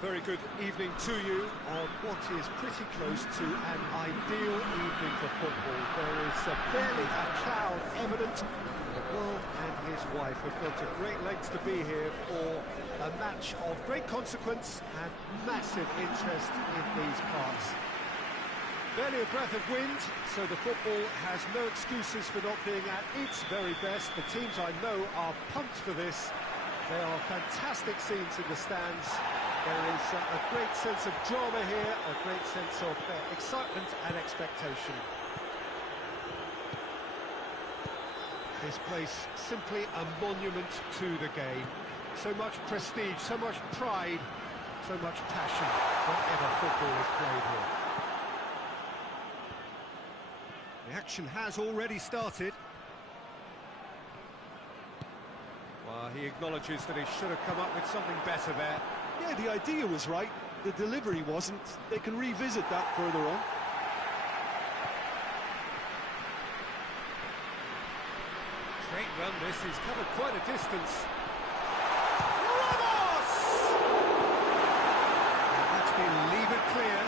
very good evening to you on what is pretty close to an ideal evening for football. There is barely a cloud evident. The world and his wife have gone to great lengths to be here for a match of great consequence and massive interest in these parts. Barely a breath of wind, so the football has no excuses for not being at its very best. The teams I know are pumped for this. There are fantastic scenes in the stands. There is a great sense of drama here, a great sense of excitement and expectation. This place simply a monument to the game. So much prestige, so much pride, so much passion whenever football is played here. The action has already started. Well, he acknowledges that he should have come up with something better there. Yeah, the idea was right, the delivery wasn't. They can revisit that further on. Great run this, he's covered quite a distance. And that's been levered clear.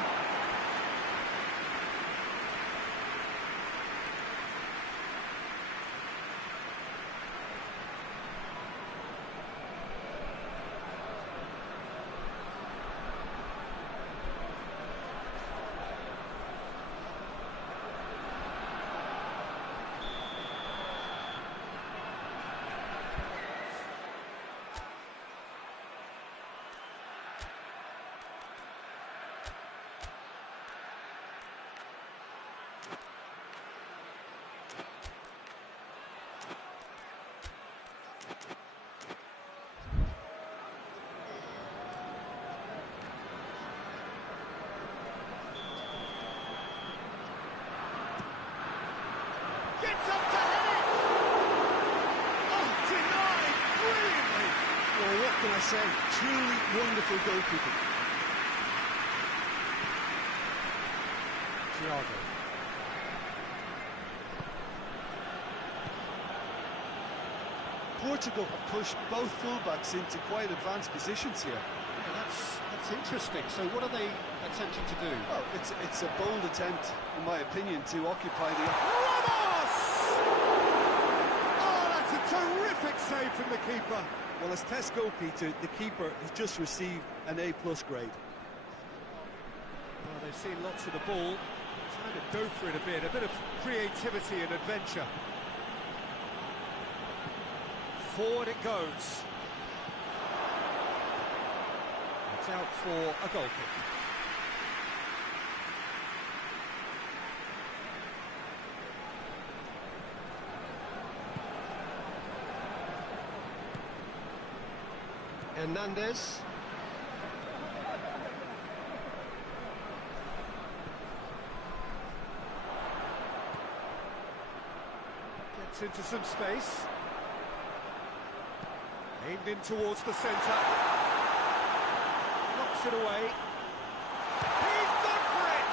Gets up to head it! Oh, denied! Brilliantly! Well, what can I say? Truly wonderful goalkeeping. Choco. Portugal have pushed both fullbacks into quite advanced positions here. Yeah, that's interesting. So what are they attempting to do? Well, it's a bold attempt, in my opinion, to occupy the... Ramos! Oh, that's a terrific save from the keeper. Well, as test goalkeeper, the keeper has just received an A+ grade. Well, they've seen lots of the ball, trying to go for it a bit of creativity and adventure. Forward it goes. It's out for a goal kick. Hernandez. Gets into some space. Aimed in towards the centre. Knocks it away. He's gone for it!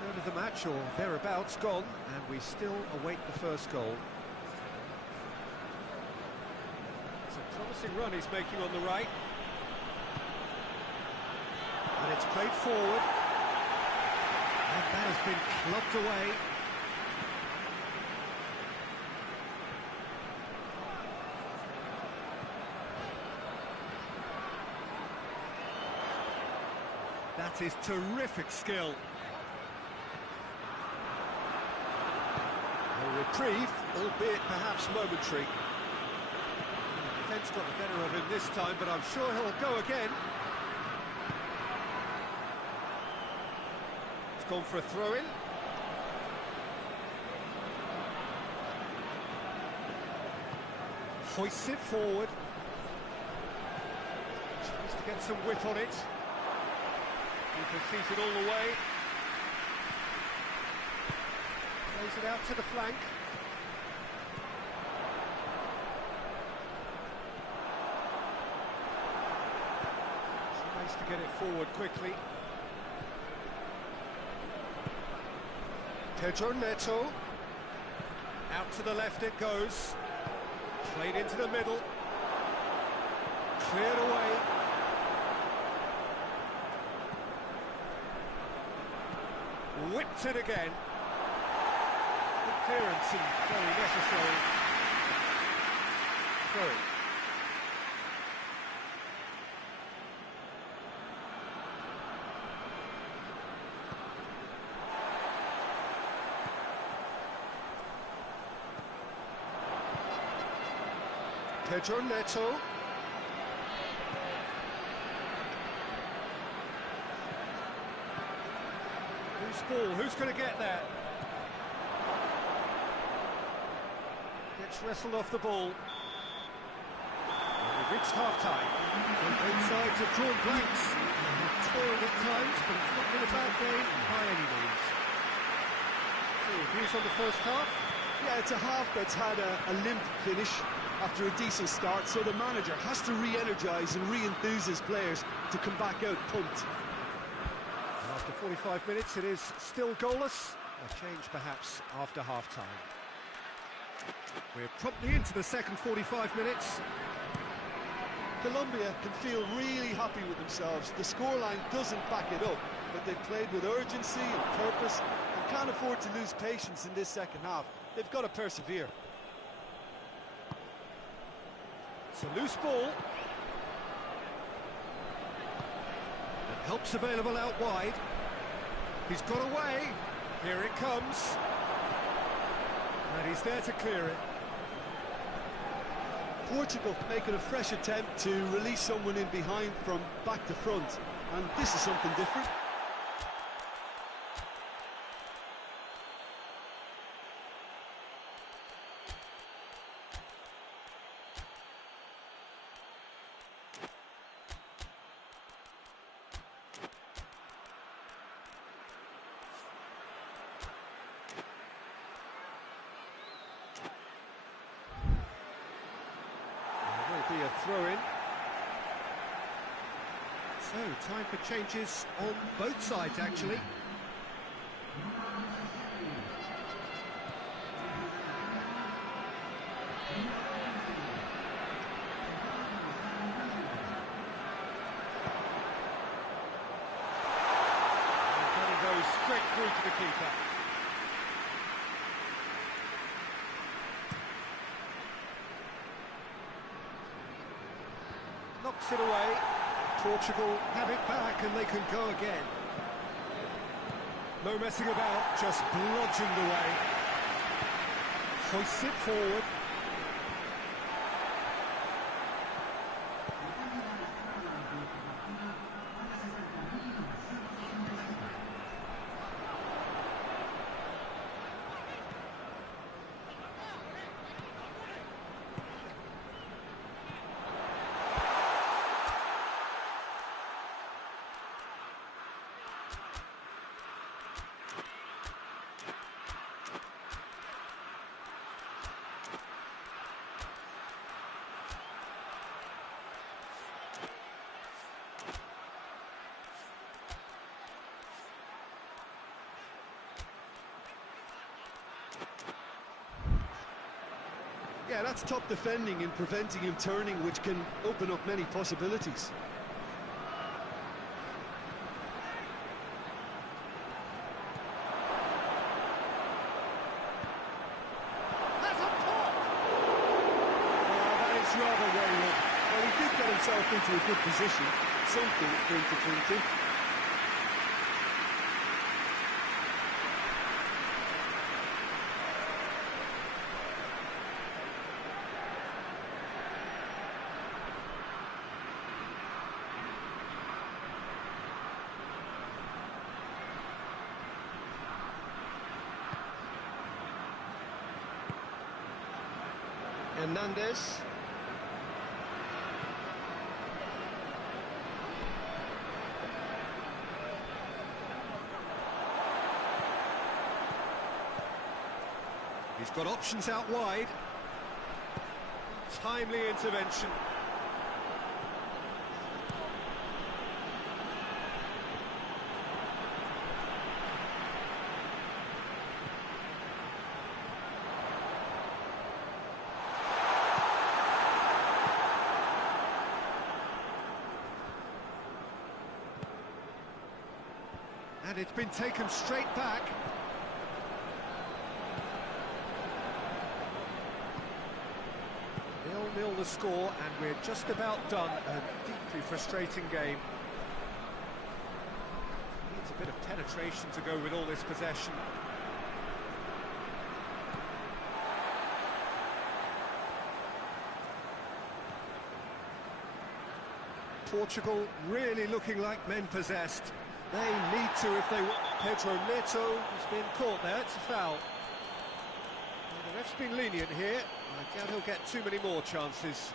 Third of the match, or thereabouts, gone, and we still await the first goal. It's a promising run he's making on the right. And it's played forward. And that has been clubbed away. That is terrific skill. A reprieve, albeit perhaps momentary. The defence got the better of him this time, but I'm sure he'll go again. It's gone for a throw-in. Hoists it forward. Tries to get some width on it. Seated all the way. Plays it out to the flank. get it forward quickly. Pedro Neto. Out to the left it goes. Played into the middle. Cleared away. Whipped it again. Good clearance and very necessary. Throw. Pedro Neto. Loose ball, who's going to get that? Gets wrestled off the ball. And we've reached half-time. Both sides have drawn blanks. They've toiled at times, but it's not been a bad game by any means. So, views on the first half? Yeah, it's a half that's had a limp finish after a decent start, so the manager has to re-energise and re-enthuse his players to come back out pumped. After 45 minutes, it is still goalless. A change, perhaps, after half-time. We're promptly into the second 45 minutes. Colombia can feel really happy with themselves. The scoreline doesn't back it up, but they've played with urgency and purpose and can't afford to lose patience in this second half. They've got to persevere. It's a loose ball. And help's available out wide. He's got away. Here it comes. And he's there to clear it. Portugal making a fresh attempt to release someone in behind from back to front. And this is something different. Be a throw-in. So, time for changes on both sides, actually. And it goes straight through to the keeper. Knocks it away. Portugal have it back and they can go again. No messing about, just bludgeoned away. Hoists it forward. Yeah, that's top defending and preventing him turning, which can open up many possibilities. That's a pop! That is rather wayward. Well, he did get himself into a good position. Something for him to cling to. Hernandez. He's got options out wide. Timely intervention. And it's been taken straight back. 0-0 the score, and we're just about done. A deeply frustrating game. Needs a bit of penetration to go with all this possession. Portugal really looking like men possessed. They need to if they want. Pedro Neto has been caught there, it's a foul. Well, the ref's been lenient here. I doubt he'll get too many more chances.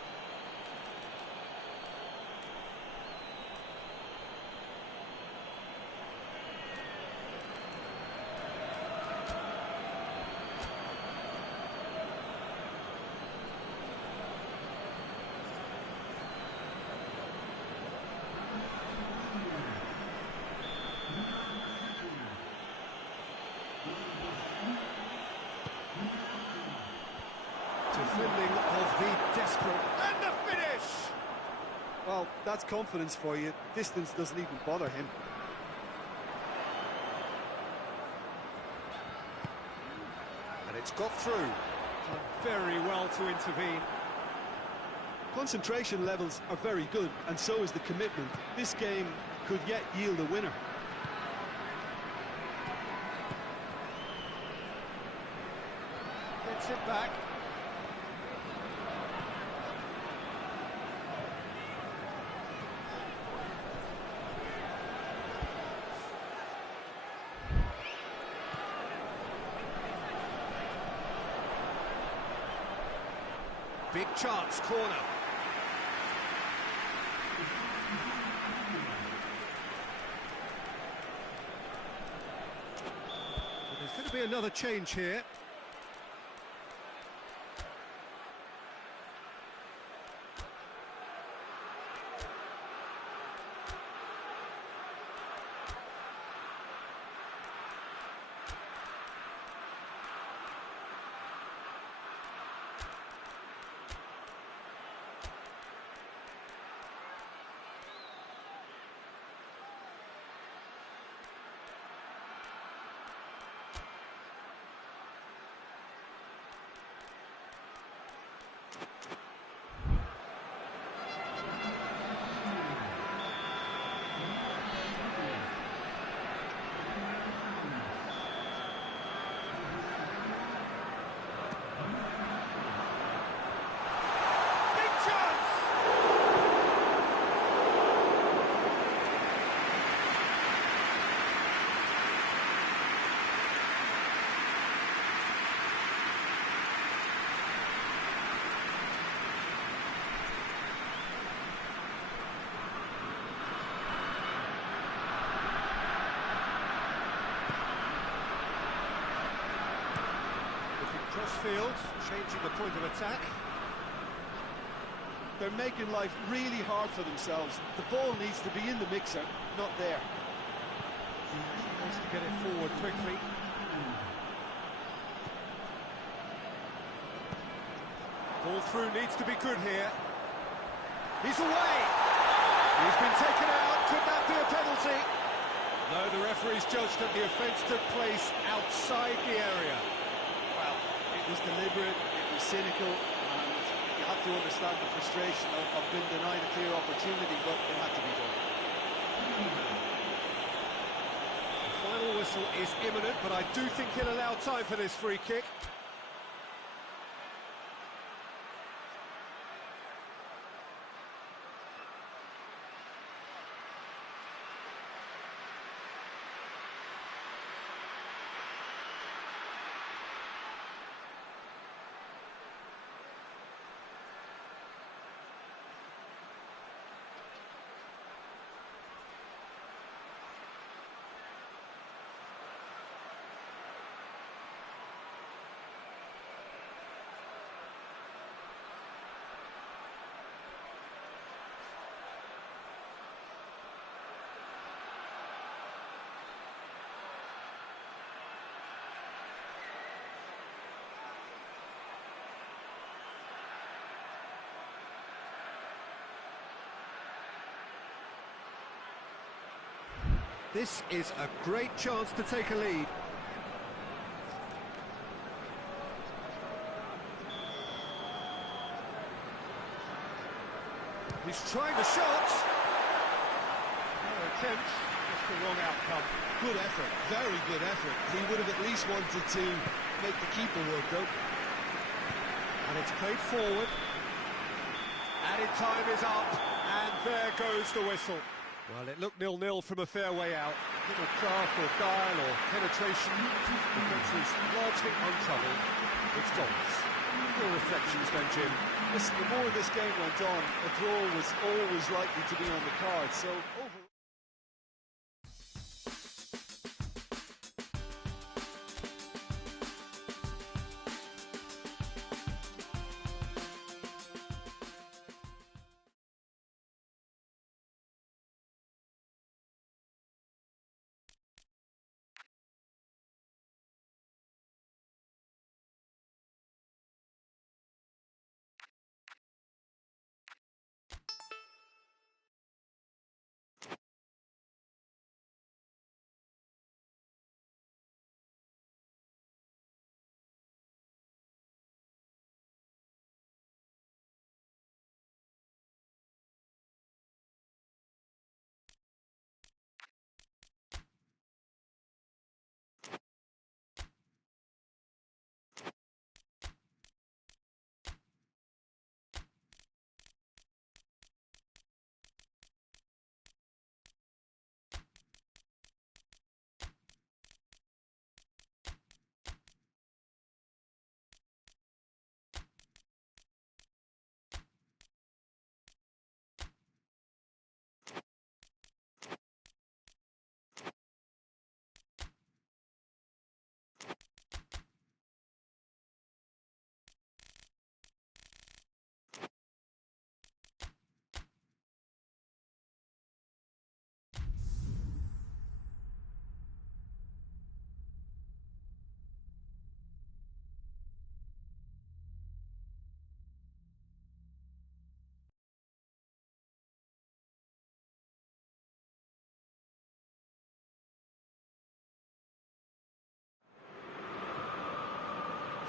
Defending of the desperate, and the finish! Well, that's confidence for you. Distance doesn't even bother him. And it's got through. Done very well to intervene. Concentration levels are very good, and so is the commitment. This game could yet yield a winner. Gets it back. Big chance, corner. Well, there's going to be another change here. Crossfield, changing the point of attack. They're making life really hard for themselves. The ball needs to be in the mixer, not there. Wants to get it forward quickly. Ball through needs to be good here. He's away! He's been taken out. Could that be a penalty? No, the referee's judged that the offence took place outside the area. It was deliberate, it was cynical, and you have to understand the frustration of being denied a clear opportunity, but it had to be done. The final whistle is imminent, but I do think he'll allow time for this free kick. This is a great chance to take a lead. He's trying the shot. No attempt, just the wrong outcome. Good effort, very good effort. He would have at least wanted to make the keeper work, though. And it's played forward. Added time is up, and there goes the whistle. Well, it looked 0-0 from a fair way out. Little craft or guile or penetration. Defence is largely untroubled. It's goals. Your reflections then, Jim? Listen, the more this game went on, a draw was always likely to be on the card, so overall...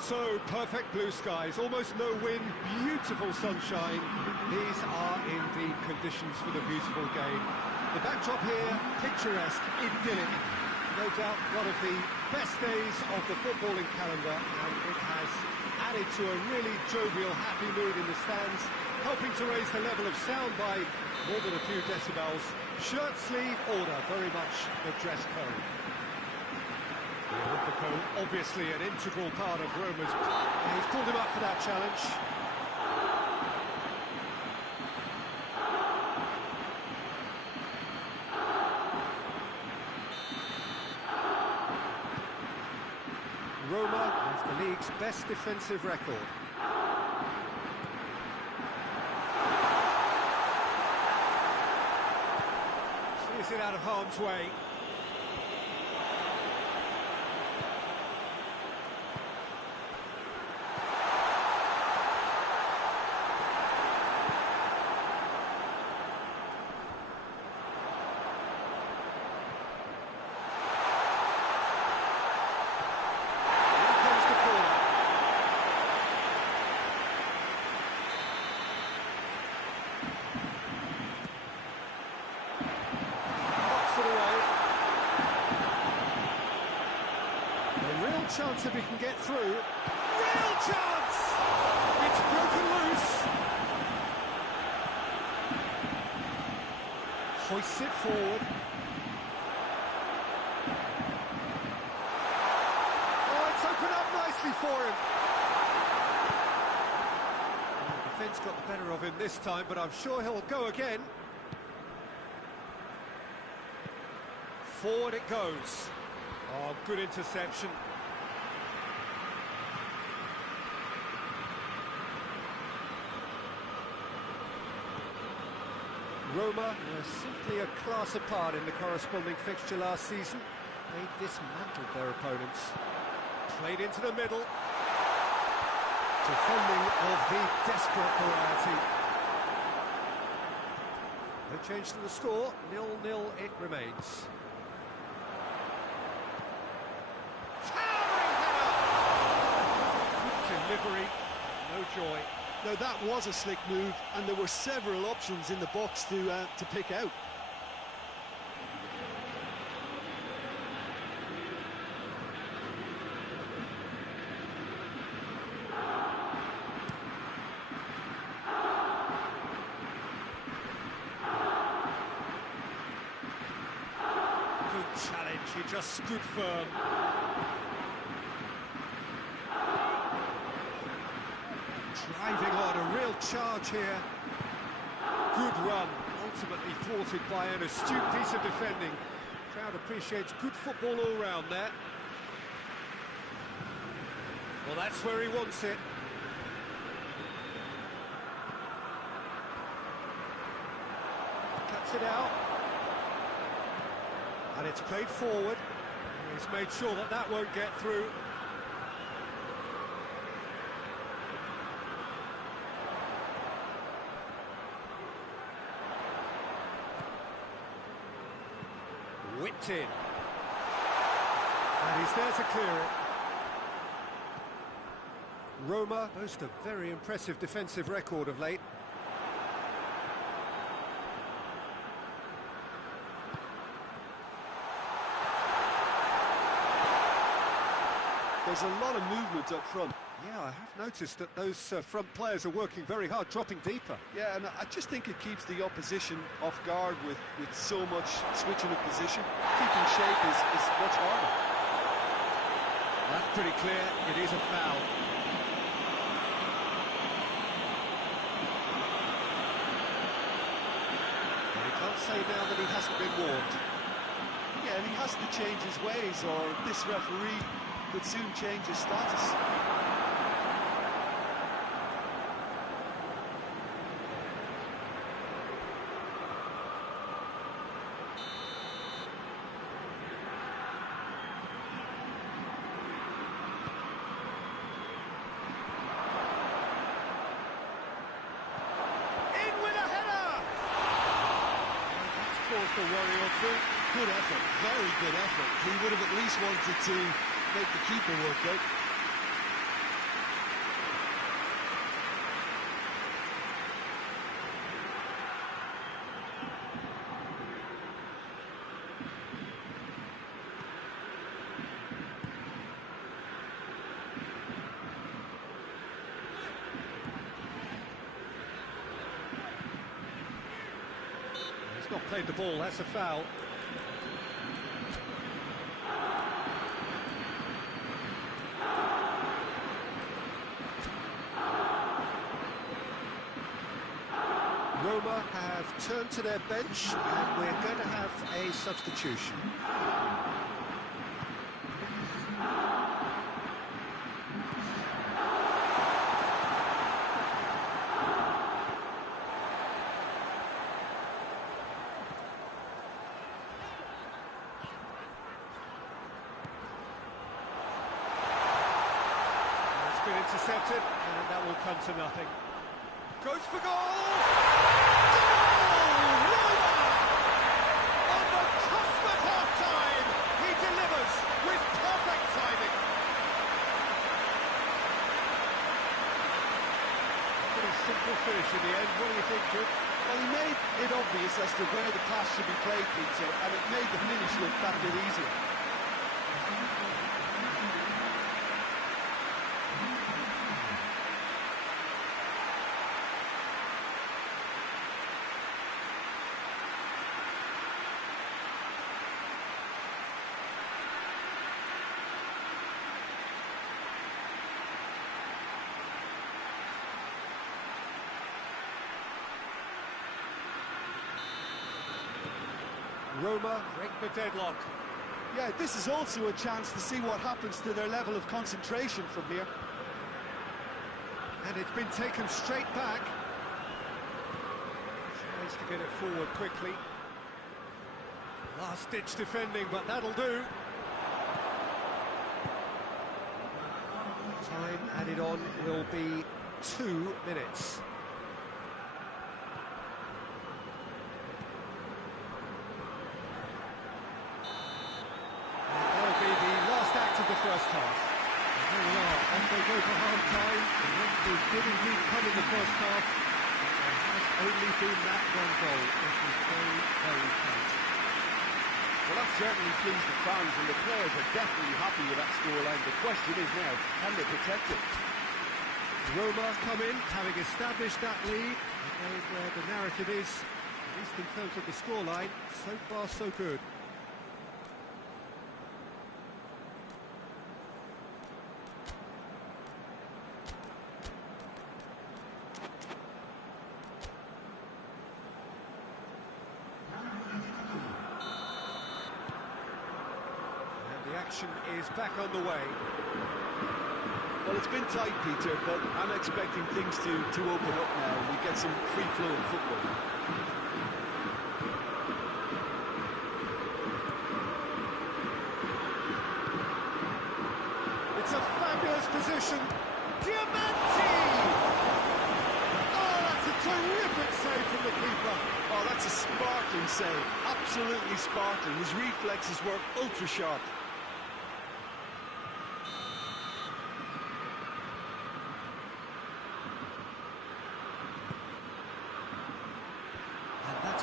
So, perfect blue skies, almost no wind, beautiful sunshine. These are indeed conditions for the beautiful game. The backdrop here, picturesque, idyllic. No doubt one of the best days of the footballing calendar, and it has added to a really jovial, happy mood in the stands, helping to raise the level of sound by more than a few decibels. Shirt sleeve order, very much the dress code. The Olympico, obviously an integral part of Roma's... He's called him up for that challenge. Roma have the league's best defensive record. Clears it out of harm's way. Chance if he can get through. Real chance! It's broken loose. Hoists it forward. Oh, it's opened up nicely for him. The defence got the better of him this time, but I'm sure he'll go again. Forward it goes. Oh, good interception. Roma were simply a class apart in the corresponding fixture last season. They dismantled their opponents. Played into the middle. Defending of the desperate variety. No change to the score, 0-0 it remains. delivery, no joy. Now that was a slick move, and there were several options in the box to pick out. Good challenge, he just stood firm. Driving on, a real charge here. Good run, ultimately thwarted by an astute piece of defending. Crowd appreciates good football all round there. Well, that's where he wants it. Cuts it out. And it's played forward. He's made sure that that won't get through. Whipped in. And he's there to clear it. Roma boast a very impressive defensive record of late. There's a lot of movement up front. Yeah, I have noticed that those front players are working very hard, dropping deeper. Yeah, and I just think it keeps the opposition off guard with so much switching of position. Keeping shape is much harder. That's pretty clear, it is a foul. And he can't say now that he hasn't been warned. Yeah, and he has to change his ways, or this referee could soon change his status. The worry or two. Good effort, very good effort. He would have at least wanted to make the keeper work out. He's not played the ball, that's a foul. Roma have turned to their bench and we're going to have a substitution. Been intercepted, and that will come to nothing. Goes for goal! Goal! Roma! On the cusp of half-time, he delivers with perfect timing. Pretty simple finish in the end. What do you think, Jim? Well, he made it obvious as to where the pass should be played, Peter, and it made the finish look that bit easier. Roma break the deadlock. Yeah, this is also a chance to see what happens to their level of concentration from here. And it's been taken straight back. Tries to get it forward quickly. Last-ditch defending, but that'll do. Time added on will be 2 minutes. And that'll be the last act of the first half. There we are, off they go for half-time. The Rugby did indeed come in the first half. There has only been that one goal. This is very, very tight. Well, that certainly pleased the fans, and the players are definitely happy with that scoreline. The question is now, can they protect it? Roma come in, having established that lead. I know where the narrative is, at least in terms of the scoreline. So far, so good. And the action is back on the way. Well, it's been tight, Peter, but I'm expecting things to open up now and we get some free-flowing football. It's a fabulous position. Diamanti! Oh, that's a terrific save from the keeper. Oh, that's a sparkling save. Absolutely sparkling. His reflexes were ultra-sharp.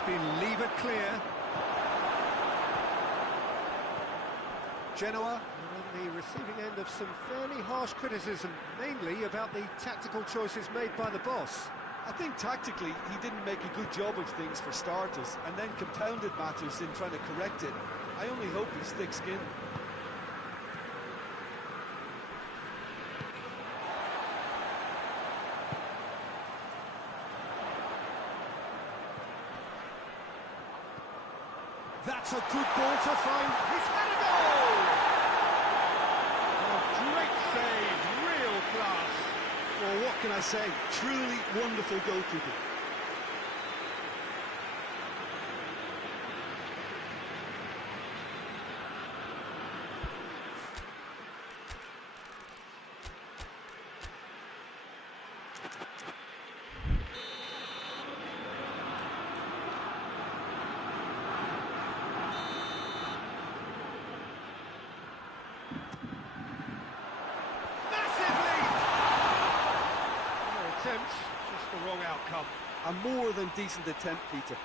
Been levered clear. Genoa are on the receiving end of some fairly harsh criticism, mainly about the tactical choices made by the boss. I think tactically he didn't make a good job of things for starters, and then compounded matters in trying to correct it. I only hope he's thick-skinned. That's a good ball to find. He's had a goal! Oh, great save, real class. Well, what can I say? Truly wonderful goalkeeping. Just the wrong outcome. A more than decent attempt, Peter.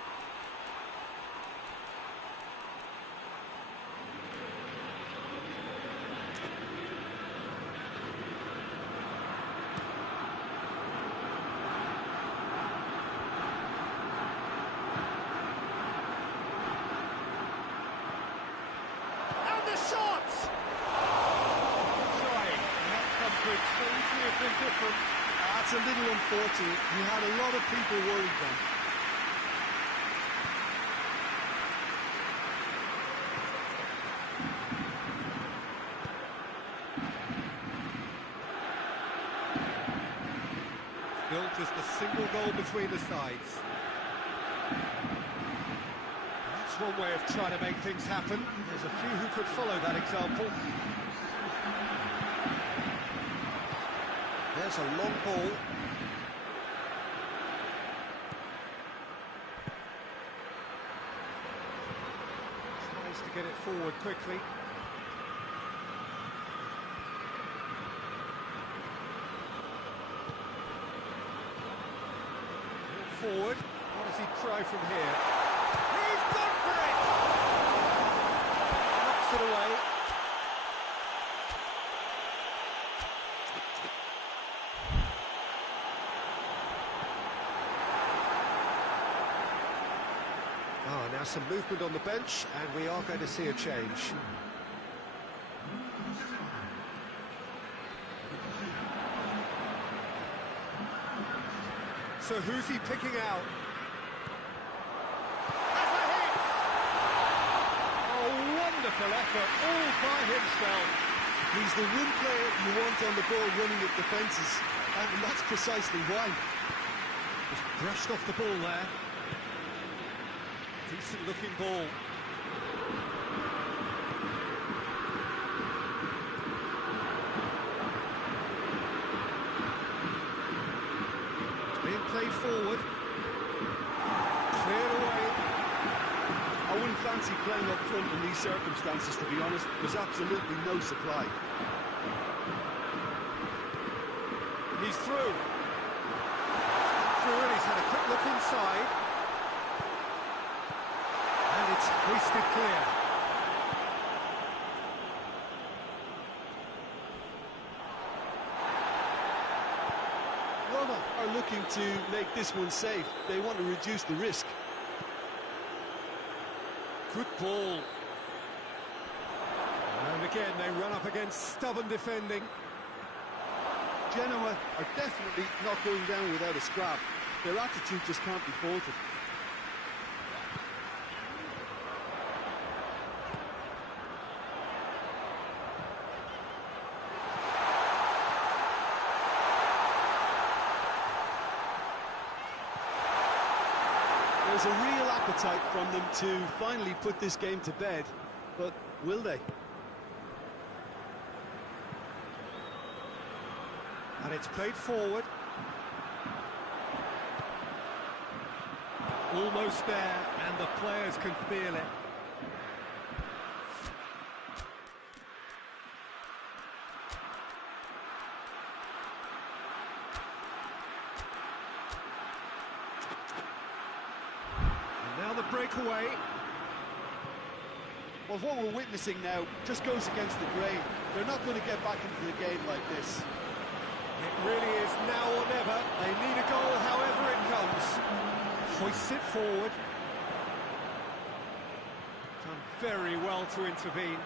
And the shot! Trying. The outcome could so easily have been different. That's a little unfortunate. He had a lot of people worried then. Still just a single goal between the sides. That's one way of trying to make things happen. There's a few who could follow that example. There's a long ball. Tries to get it forward quickly. Forward. What does he try from here? He's gone for it! Knocks it away. Now some movement on the bench, and we are going to see a change. So who's he picking out? That's a hit! Oh, wonderful effort, all by himself. He's the one player you want on the ball running at defences, and that's precisely why. Just brushed off the ball there. Decent looking ball. It's being played forward. Cleared away. I wouldn't fancy fancy playing up front in these circumstances, to be honest. There's absolutely no supply. He's through. Through, and he's had a quick look inside. And it's hoisted clear. Roma are looking to make this one safe. They want to reduce the risk. Good ball. And again, they run up against stubborn defending. Genoa are definitely not going down without a scrap. Their attitude just can't be faulted. There's a real appetite from them to finally put this game to bed, but will they? And it's played forward. Almost there, and the players can feel it. And now the breakaway. Well, what we're witnessing now just goes against the grain. They're not going to get back into the game like this. It really is now or never. They need a goal however it comes. Hoists it forward. Done very well to intervene.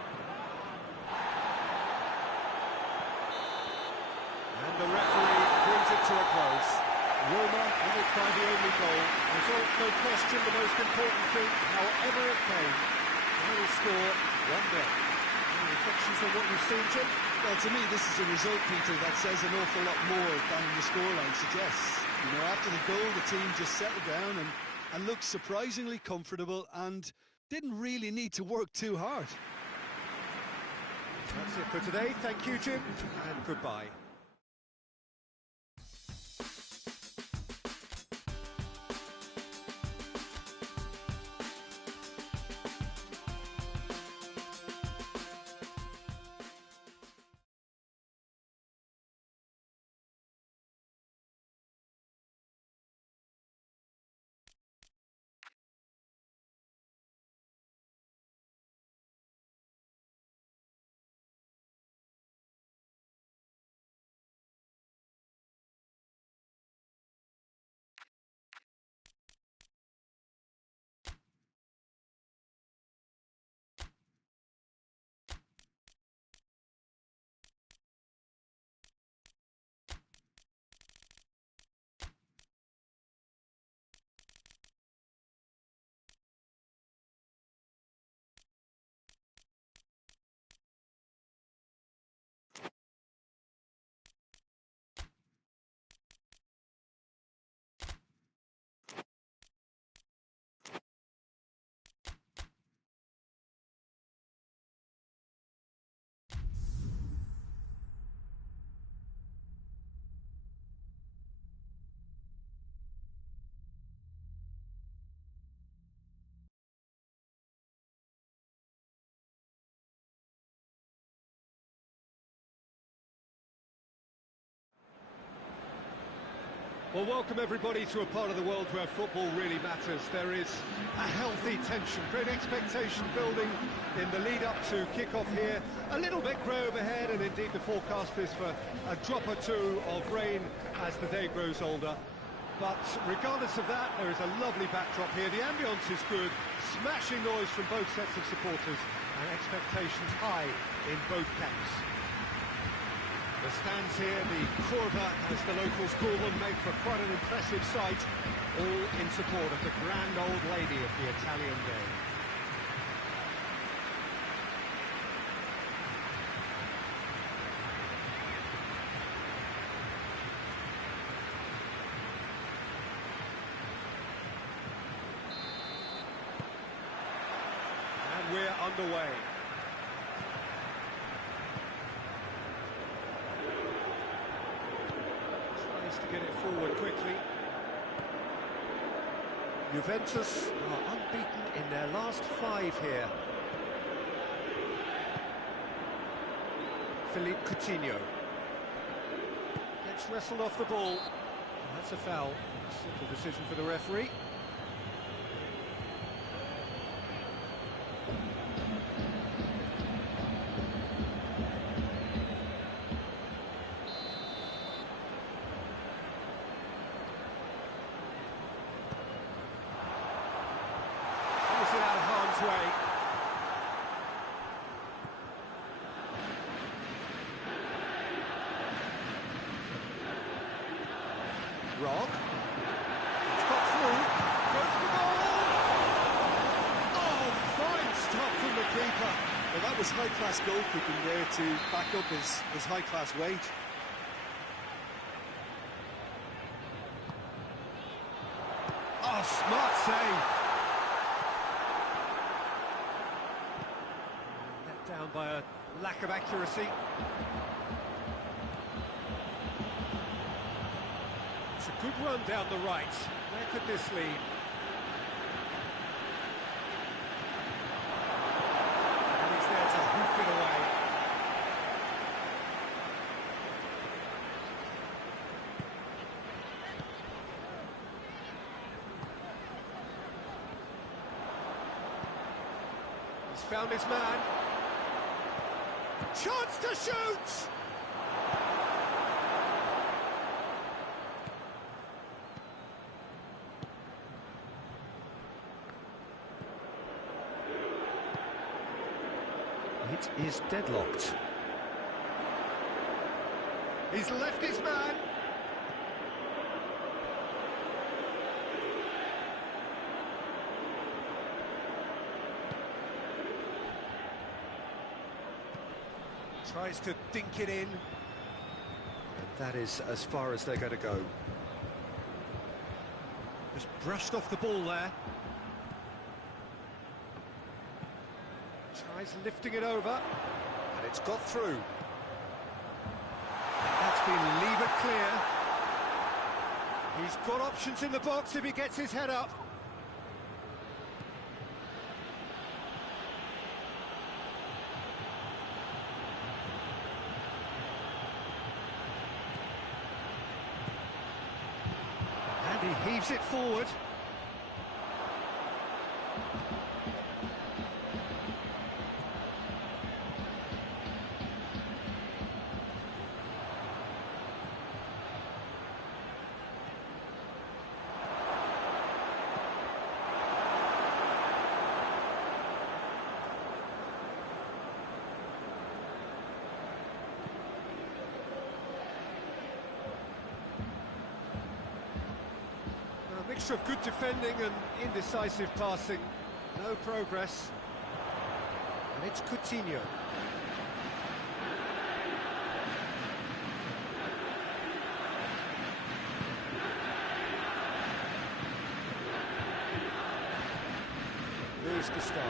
And the referee brings it to a close. Roma will by the only goal. Result, no question, the most important thing, however it came. Final score, 1-0. Any reflections on what you've seen, Jim? Well, to me, this is a result, Peter, that says an awful lot more than the scoreline suggests. You know, after the goal, the team just settled down and looked surprisingly comfortable and didn't really need to work too hard. That's it for today. Thank you, Jim, and goodbye. Well, welcome everybody to a part of the world where football really matters. There is a healthy tension, great expectation building in the lead-up to kick-off here. A little bit grey overhead, and indeed the forecast is for a drop or two of rain as the day grows older. But regardless of that, there is a lovely backdrop here. The ambience is good, smashing noise from both sets of supporters, and expectations high in both camps. The stands here, the curva, as the locals call them, make for quite an impressive sight, all in support of the grand old lady of the Italian game. And we're underway. To get it forward quickly. Juventus are unbeaten in their last 5 here. Philippe Coutinho gets wrestled off the ball. That's a foul. Simple decision for the referee. It out of harm's way. Rock. It's got through. Goes for goal. Oh, fine stop from the keeper. Well, that was high-class goalkeeping there to back up his high-class wage. Oh, smart save. Let down by a lack of accuracy. It's a good run down the right. Where could this lead? And he's there to hoof it away. He's found his man. Chance to shoot! It is deadlocked. He's left his man. Tries to dink it in. And that is as far as they're going to go. Just brushed off the ball there. Tries lifting it over. And it's got through. And that's been levered clear. He's got options in the box if he gets his head up. He heaves it forward. A mixture of good defending and indecisive passing. No progress. And it's Coutinho. Luis Gustavo.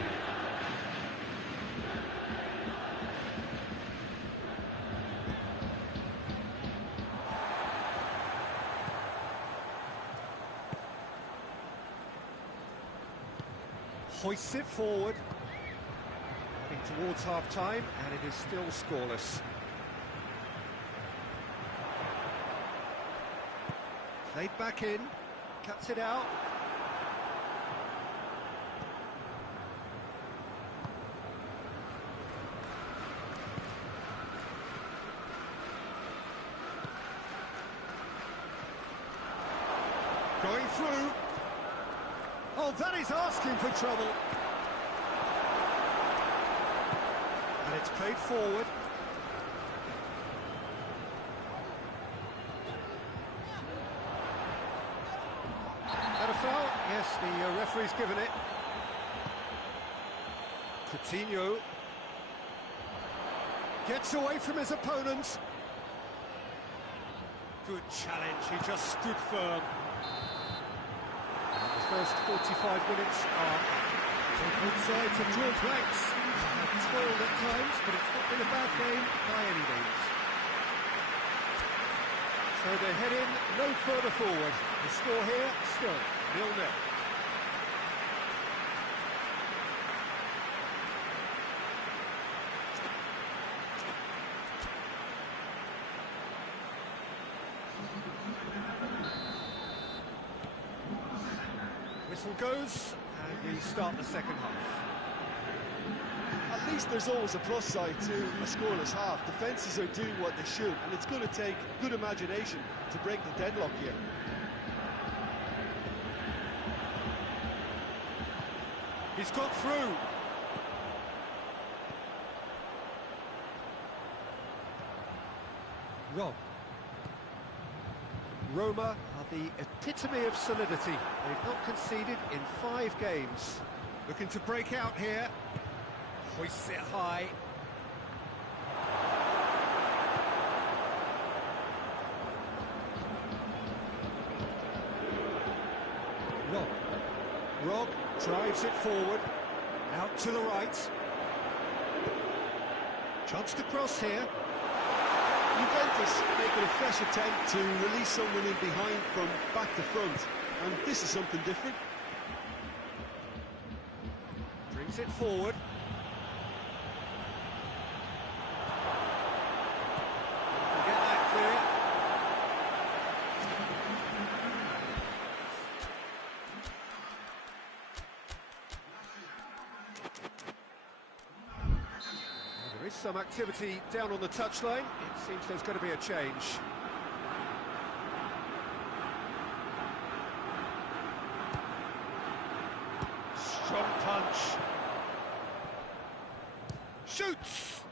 Hoists it forward, heading towards half-time, and it is still scoreless. Played back in, cuts it out. Going through. Oh, that is asking for trouble. And it's played forward. That a foul? Yes, the referee's given it. Coutinho gets away from his opponent. Good challenge, he just stood firm. The first 45 minutes are both sides have drawn blanks. Have toiled at times, but it's not been a bad game by any means. So they head in no further forward. The score here still 0-0. whistle goes, and we start the second half. At least there's always a plus side to a scoreless half. Defences are doing what they should, and it's going to take good imagination to break the deadlock here. He's got through. Rob. Roma are the epitome of solidity. They've not conceded in 5 games. Looking to break out here. Hoists it high. Rob drives it forward. Out to the right. Chance to cross here. Juventus making a fresh attempt to release someone in behind from back to front, and this is something different. Brings it forward. Get that clear. There is some activity down on the touchline. It seems there's going to be a change. Strong punch. Shoots!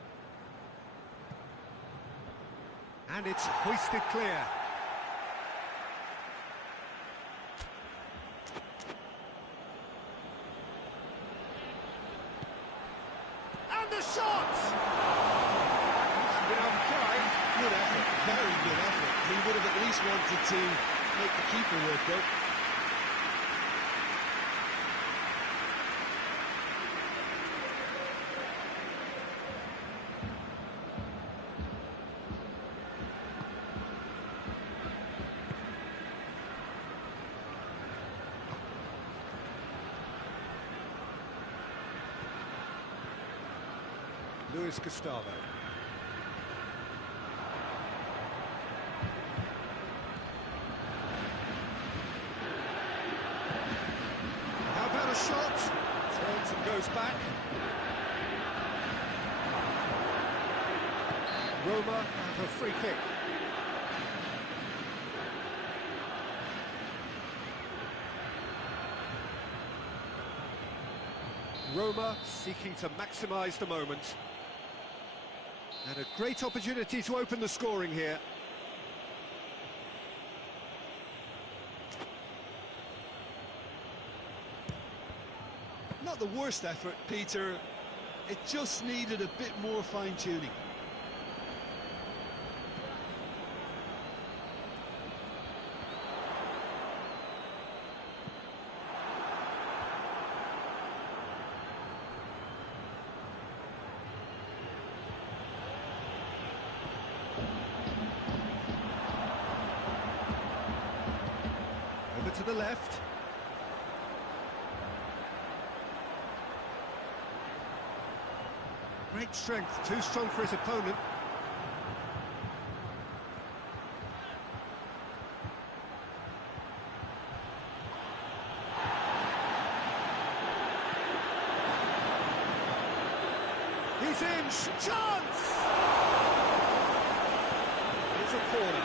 And it's hoisted clear. And the shot! Good effort, very good effort. He would have at least wanted to make the keeper work though. Luis Gustavo. How about a shot? Turns and goes back. Roma have a free kick. Roma seeking to maximise the moment. And a great opportunity to open the scoring here. Not the worst effort, Peter. It just needed a bit more fine-tuning. Over to the left. Great strength, too strong for his opponent. He's in, chance! It's a corner.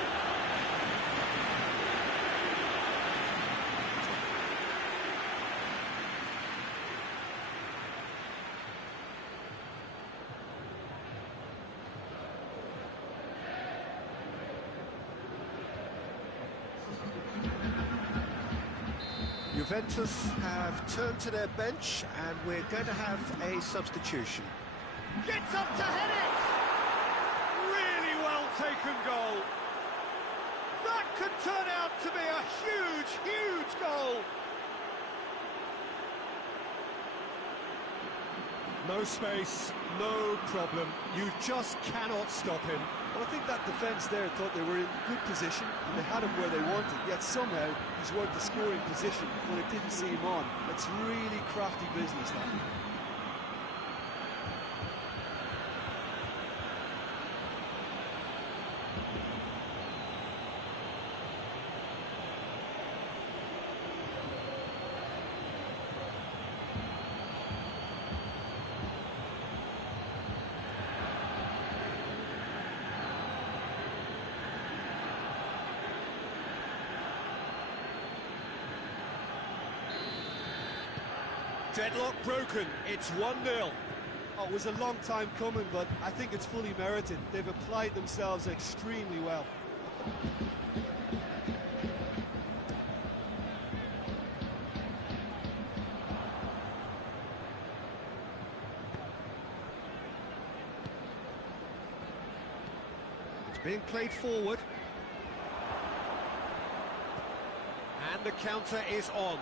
Juventus have turned to their bench and we're going to have a substitution. Gets up to head it! Really well taken goal. That could turn out to be a huge, huge goal. No space, no problem. You just cannot stop him. Well, I think that defence there thought they were in good position and they had him where they wanted, yet somehow he's worked the scoring position when it didn't see him on. It's really crafty business, that. Deadlock broken, it's 1-0. Oh, it was a long time coming, but I think it's fully merited. They've applied themselves extremely well. It's being played forward. And the counter is on.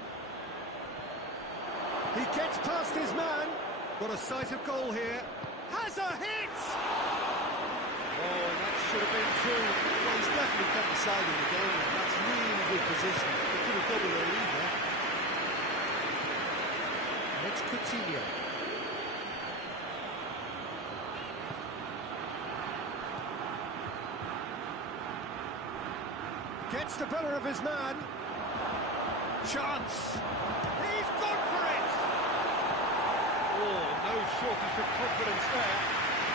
He gets past his man. Got a sight of goal here. Has a hit! Oh, that should have been two. Well, he's definitely kept the side in the game. That's really good position. They could have doubled their lead there. And it's Coutinho. Gets the better of his man. Chance. He's gone for it! Oh, no shortage of confidence there.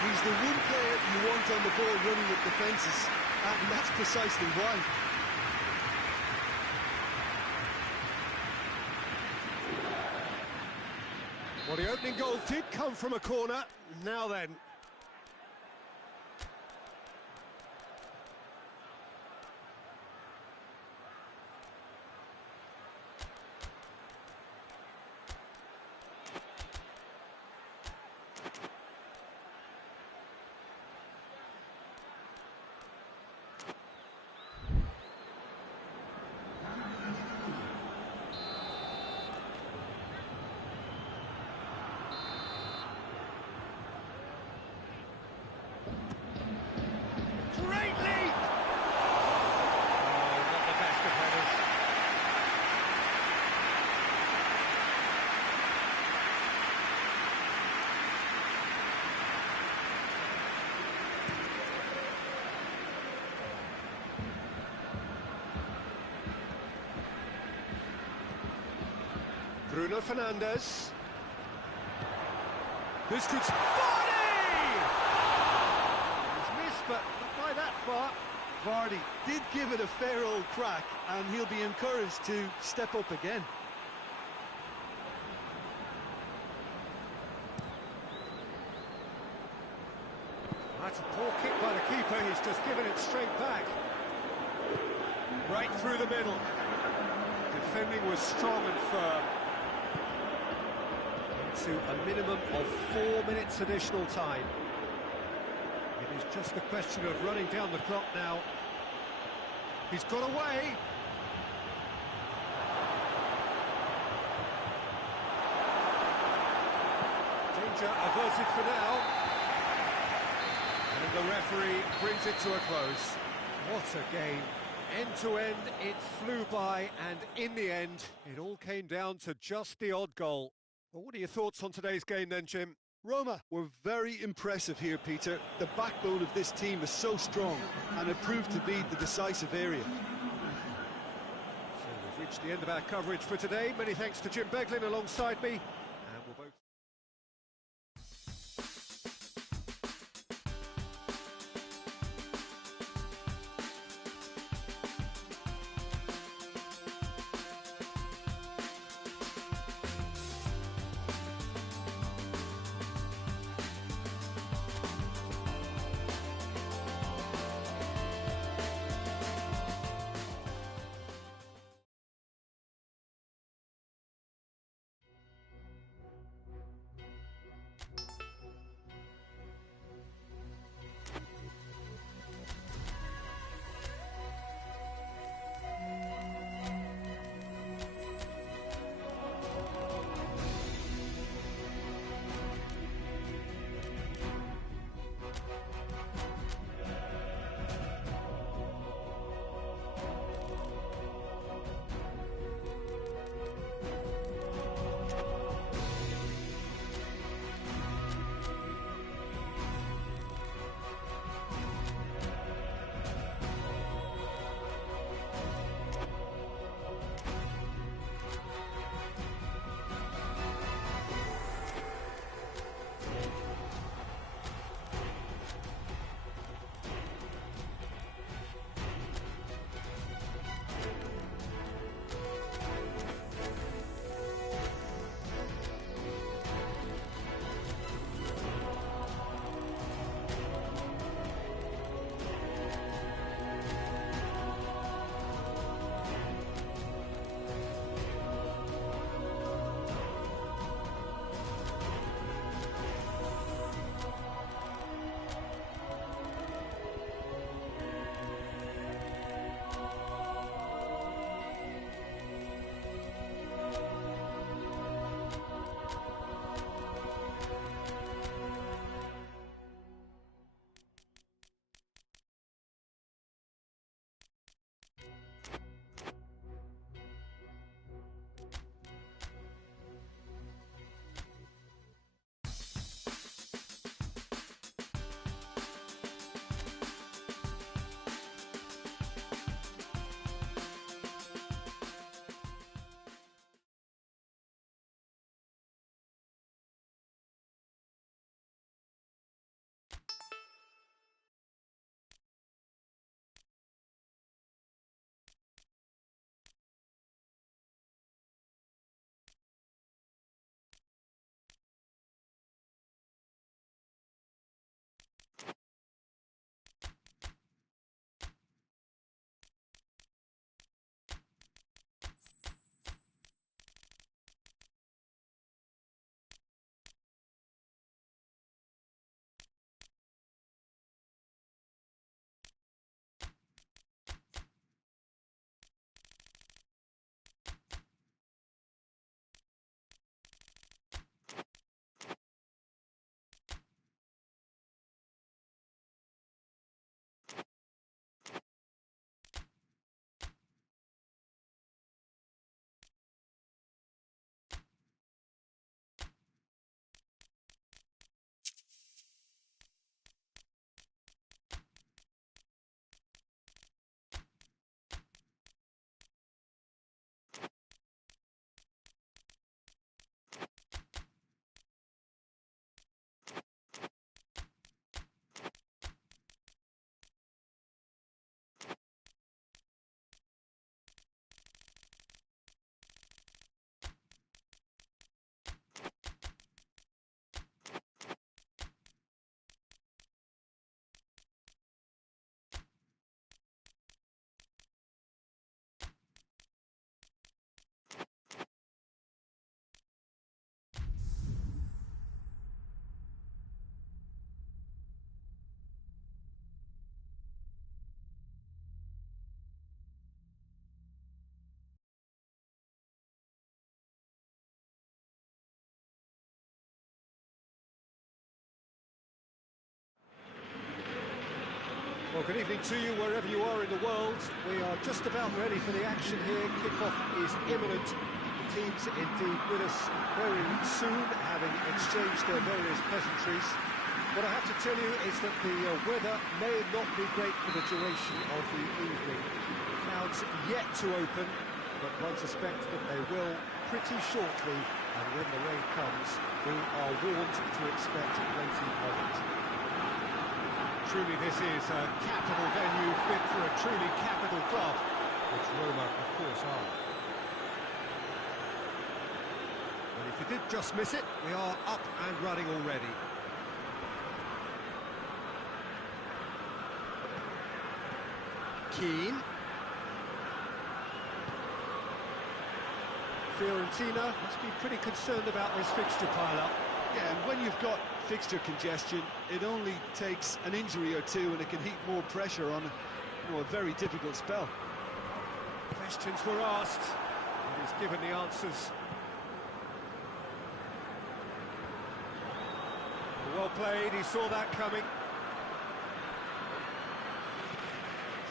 He's the one player you want on the ball running with defences, and that's precisely why. Well, the opening goal did come from a corner. Now then. Great lead! Oh, not the best of headers. Bruno Fernandes. This could... but not by that far. Vardy did give it a fair old crack, and he'll be encouraged to step up again. That's a poor kick by the keeper. He's just given it straight back. Right through the middle. Defending was strong and firm. Into a minimum of 4 minutes additional time. It is just a question of running down the clock now. He's got away. Danger averted for now. And the referee brings it to a close. What a game. End to end, it flew by, and in the end, it all came down to just the odd goal. Well, what are your thoughts on today's game then, Jim? Roma were very impressive here, Peter. The backbone of this team is so strong, and it proved to be the decisive area. So we've reached the end of our coverage for today. Many thanks to Jim Beglin alongside me. Well, good evening to you wherever you are in the world. We are just about ready for the action here. Kickoff is imminent. The teams indeed with us very soon, having exchanged their various pleasantries. What I have to tell you is that the weather may not be great for the duration of the evening. Clouds yet to open, but one suspects that they will pretty shortly. And when the rain comes, we are warned to expect plenty of it. Truly this is a capital venue fit for a truly capital club, which Roma, of course, are. And if you did just miss it, we are up and running already. Keane. Fiorentina must be pretty concerned about this fixture pile-up. Yeah, and when you've got fixture congestion, it only takes an injury or two and it can heap more pressure on a very difficult spell. Questions were asked, and he's given the answers. Well played, he saw that coming.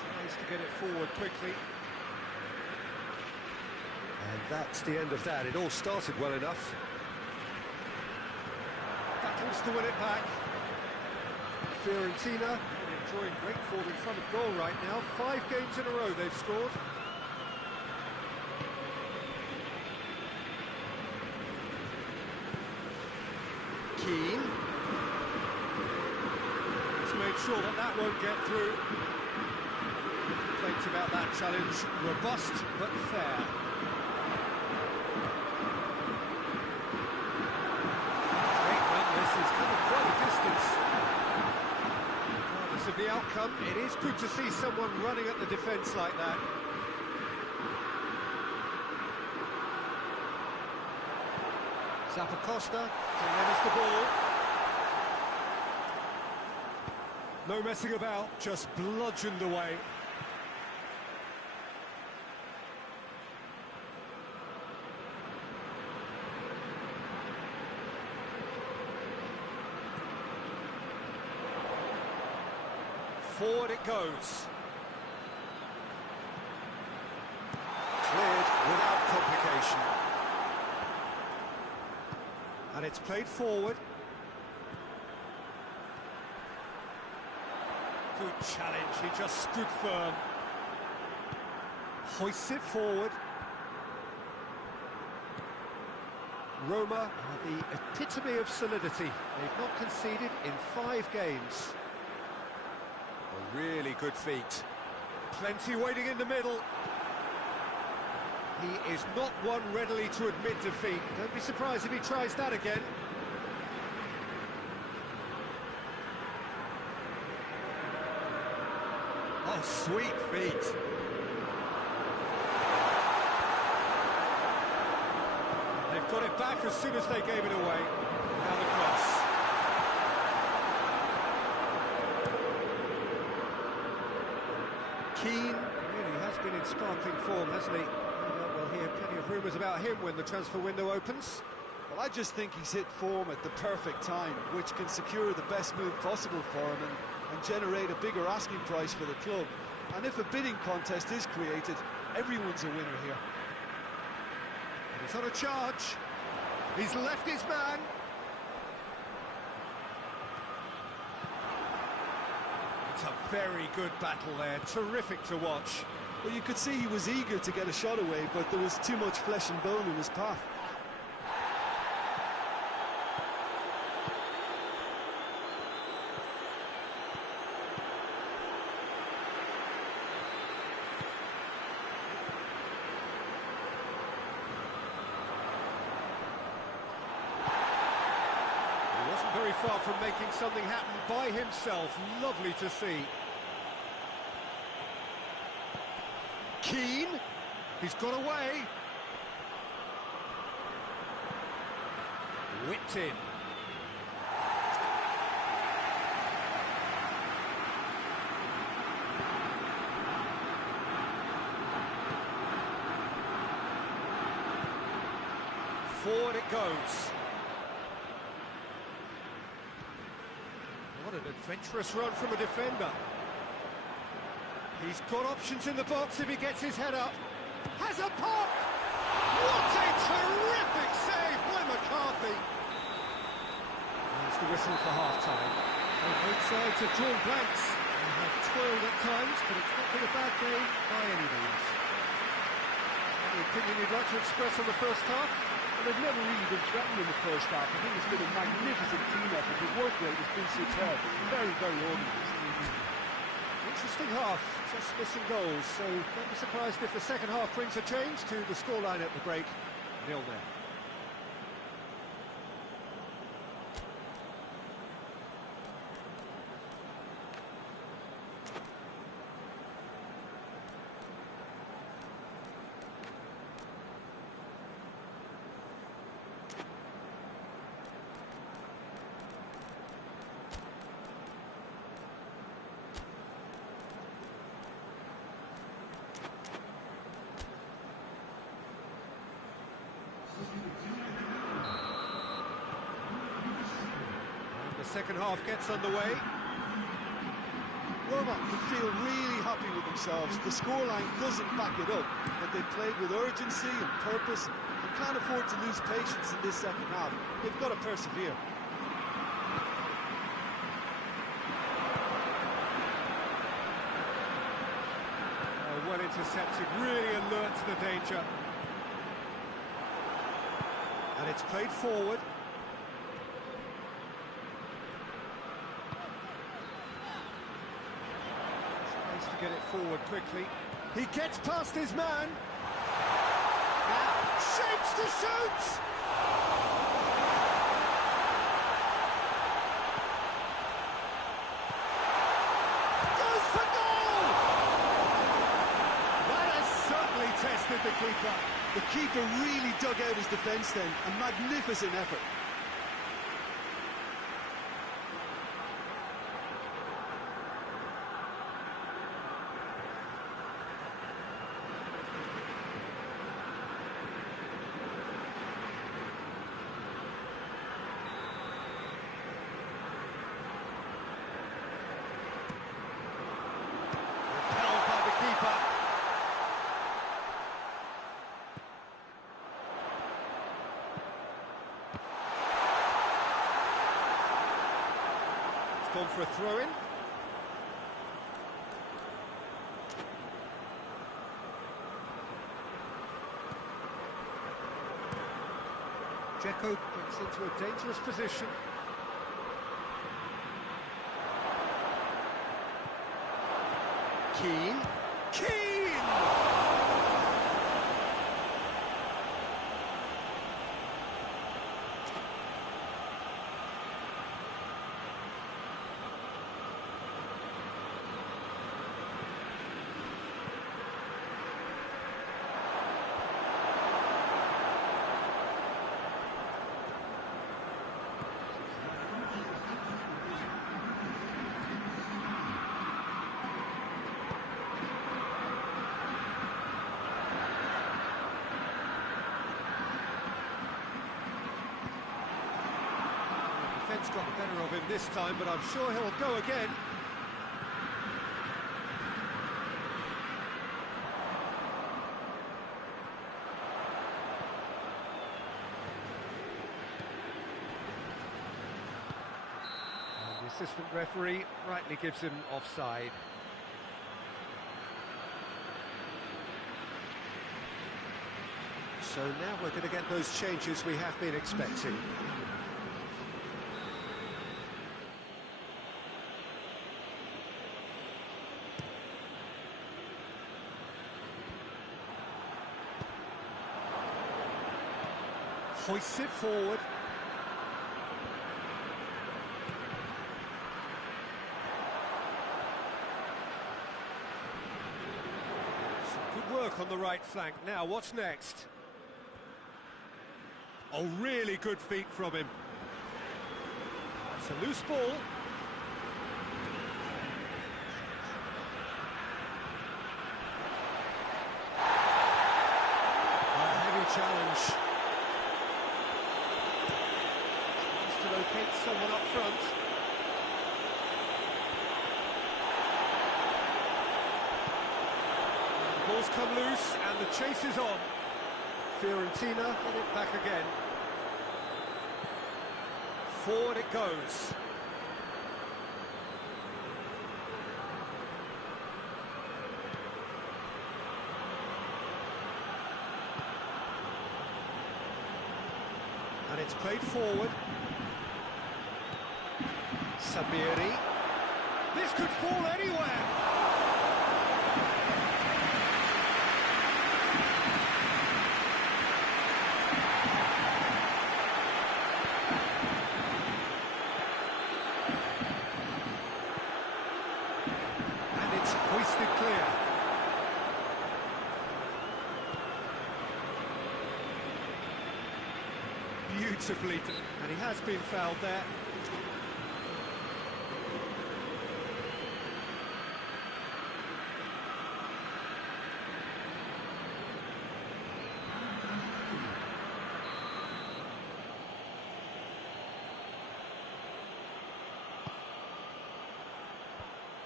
Tries to get it forward quickly. And that's the end of that. It all started well enough. Battles to win it back. Fiorentina enjoying great form in front of goal right now. 5 games in a row they've scored. Keane. He's made sure that that won't get through. Complaints about that challenge. Robust but fair. He's covered quite a distance. Regardless of the outcome, it is good to see someone running at the defence like that. Zappacosta delivers the ball. No messing about, just bludgeoned away. Forward it goes. Cleared without complication. And it's played forward. Good challenge, he just stood firm. Hoists it forward. Roma are the epitome of solidity. They've not conceded in 5 games. A really good feat. Plenty waiting in the middle. He is not one readily to admit defeat. Don't be surprised if he tries that again. Oh, sweet feet. They've got it back as soon as they gave it away. Now the cross. Keane really has been in sparkling form, hasn't he? We'll hear plenty of rumours about him when the transfer window opens. Well, I just think he's hit form at the perfect time, which can secure the best move possible for him and generate a bigger asking price for the club. And if a bidding contest is created, everyone's a winner here. And he's on a charge. He's left his man. It's a very good battle there, terrific to watch. Well, you could see he was eager to get a shot away, but there was too much flesh and bone in his path. He wasn't very far from making something happen by himself. Lovely to see. Keane, he's got away. Whipped in. Forward it goes. What an adventurous run from a defender. He's got options in the box if he gets his head up. Has a pop! What a terrific save by McCarthy! There's the whistle for half-time. And both sides have drawn blanks. They have toiled at times, but it's not been a bad game by any means. Any opinion you'd like to express on the first half? Well, they've never really been threatened in the first half. I think it's been a magnificent team effort. The work rate has been superb. Very, very organised. Interesting half, just missing goals, so don't be surprised if the second half brings a change to the scoreline at the break, 0-0. And the second half gets underway. Roma can feel really happy with themselves. The scoreline doesn't back it up, but they've played with urgency and purpose and can't afford to lose patience in this second half. They've got to persevere. Well intercepted, really alert to the danger. And it's played forward. Tries to get it forward quickly. He gets past his man. Now shapes to shoot! Goes for goal! That has certainly tested the keeper. The keeper really dug out his defence then. A magnificent effort. Repelled by the keeper. It's gone for a throw-in. Choco gets into a dangerous position. Keane. Defence got the better of him this time, but I'm sure he'll go again. And the assistant referee rightly gives him offside. So now we're going to get those changes we have been expecting. Hoists it forward. Some good work on the right flank. Now, what's next? Oh, really good feet from him. It's a loose ball. A heavy challenge. To locate someone up front. Ball's come loose and the chase is on. Fiorentina get it back again. Forward it goes. And it's played forward. Sabiri. This could fall anywhere. And it's hoisted clear. Beautifully done. And he has been fouled there.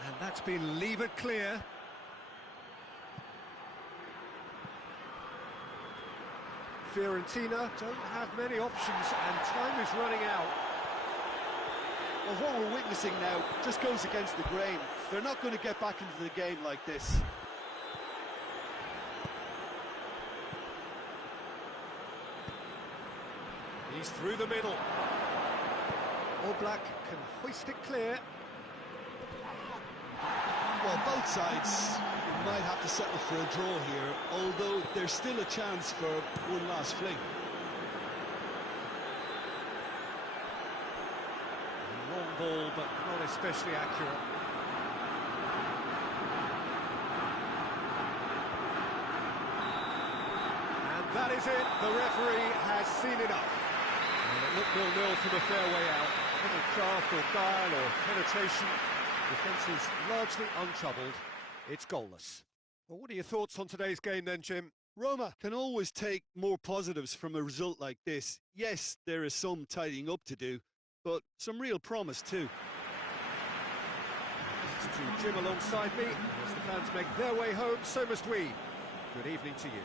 And that's been levered clear. Fiorentina don't have many options and time is running out. Well, what we're witnessing now just goes against the grain. They're not going to get back into the game like this. He's through the middle. All Black can hoist it clear. Well, both sides might have to settle for a draw here, although there's still a chance for one last fling. Long ball, but not especially accurate. And that is it. The referee has seen enough. And it looked 0-0 from a fair way out. Little craft or guile or penetration. Defence is largely untroubled. It's goalless. Well, what are your thoughts on today's game then, Jim? Roma can always take more positives from a result like this. Yes, there is some tidying up to do, but some real promise too. Thanks to Jim alongside me. As the fans make their way home, so must we. Good evening to you.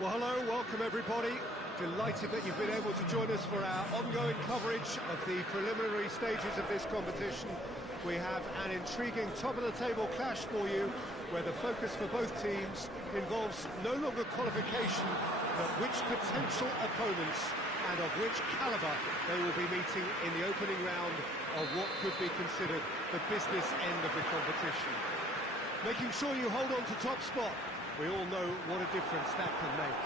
Well, hello, welcome everybody. Delighted that you've been able to join us for our ongoing coverage of the preliminary stages of this competition. We have an intriguing top-of-the-table clash for you, where the focus for both teams involves no longer qualification, but which potential opponents and of which calibre they will be meeting in the opening round of what could be considered the business end of the competition. Making sure you hold on to top spot. We all know what a difference that can make.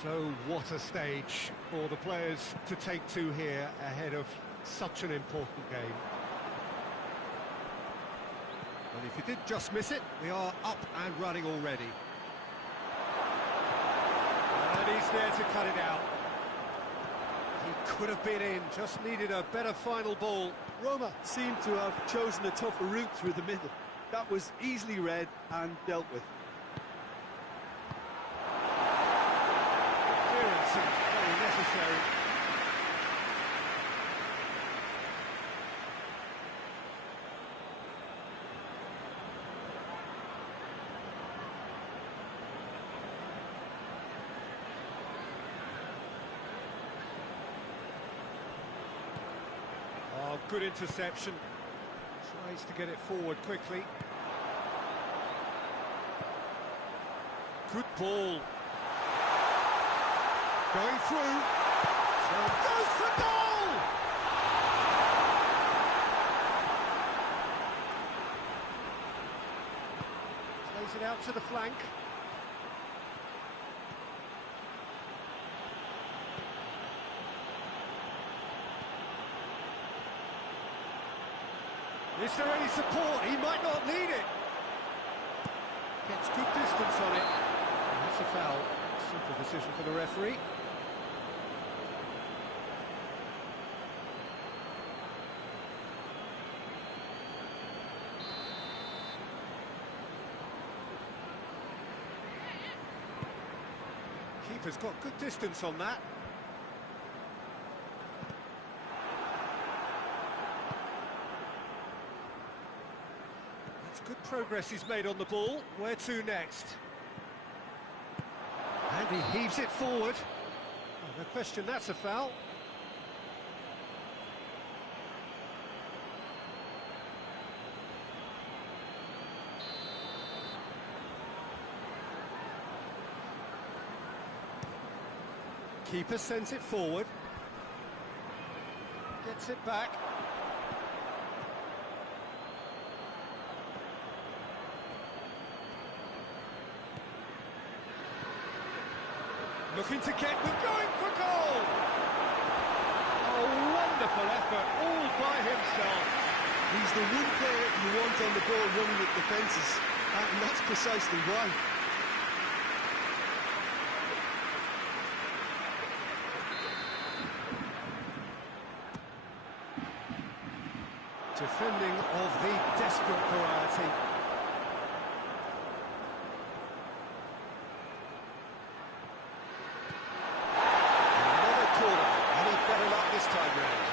So what a stage for the players to take to here ahead of such an important game. And if you did just miss it, we are up and running already. And he's there to cut it out. He could have been in, just needed a better final ball. Roma seemed to have chosen a tougher route through the middle. That was easily read and dealt with. Clearance and very necessary. Oh, good interception. Tries to get it forward quickly. Good ball. Going through. So goes for goal! Plays it out to the flank. Is there any support? He might not need it. Gets good distance on it. And that's a foul. Simple decision for the referee. Keeper's got good distance on that. Good progress he's made on the ball. Where to next? And he heaves it forward. Oh, no question, that's a foul. Keeper sends it forward. Gets it back. Looking to get them going for goal! Oh, wonderful effort, all by himself. He's the one player you want on the ball running at defences, and that's precisely why. Defending of the desperate variety. This time round.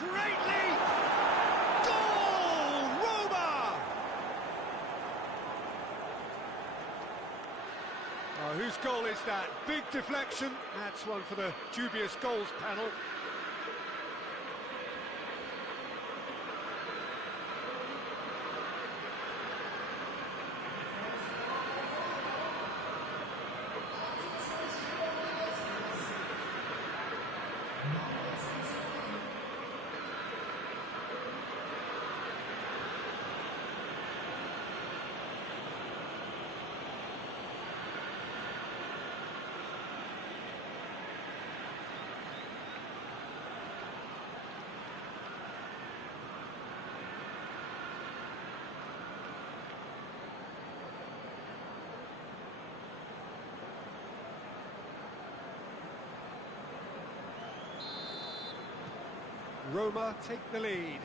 Great leap! Goal! Roma! Oh, whose goal is that? Big deflection. That's one for the dubious goals panel. Roma take the lead.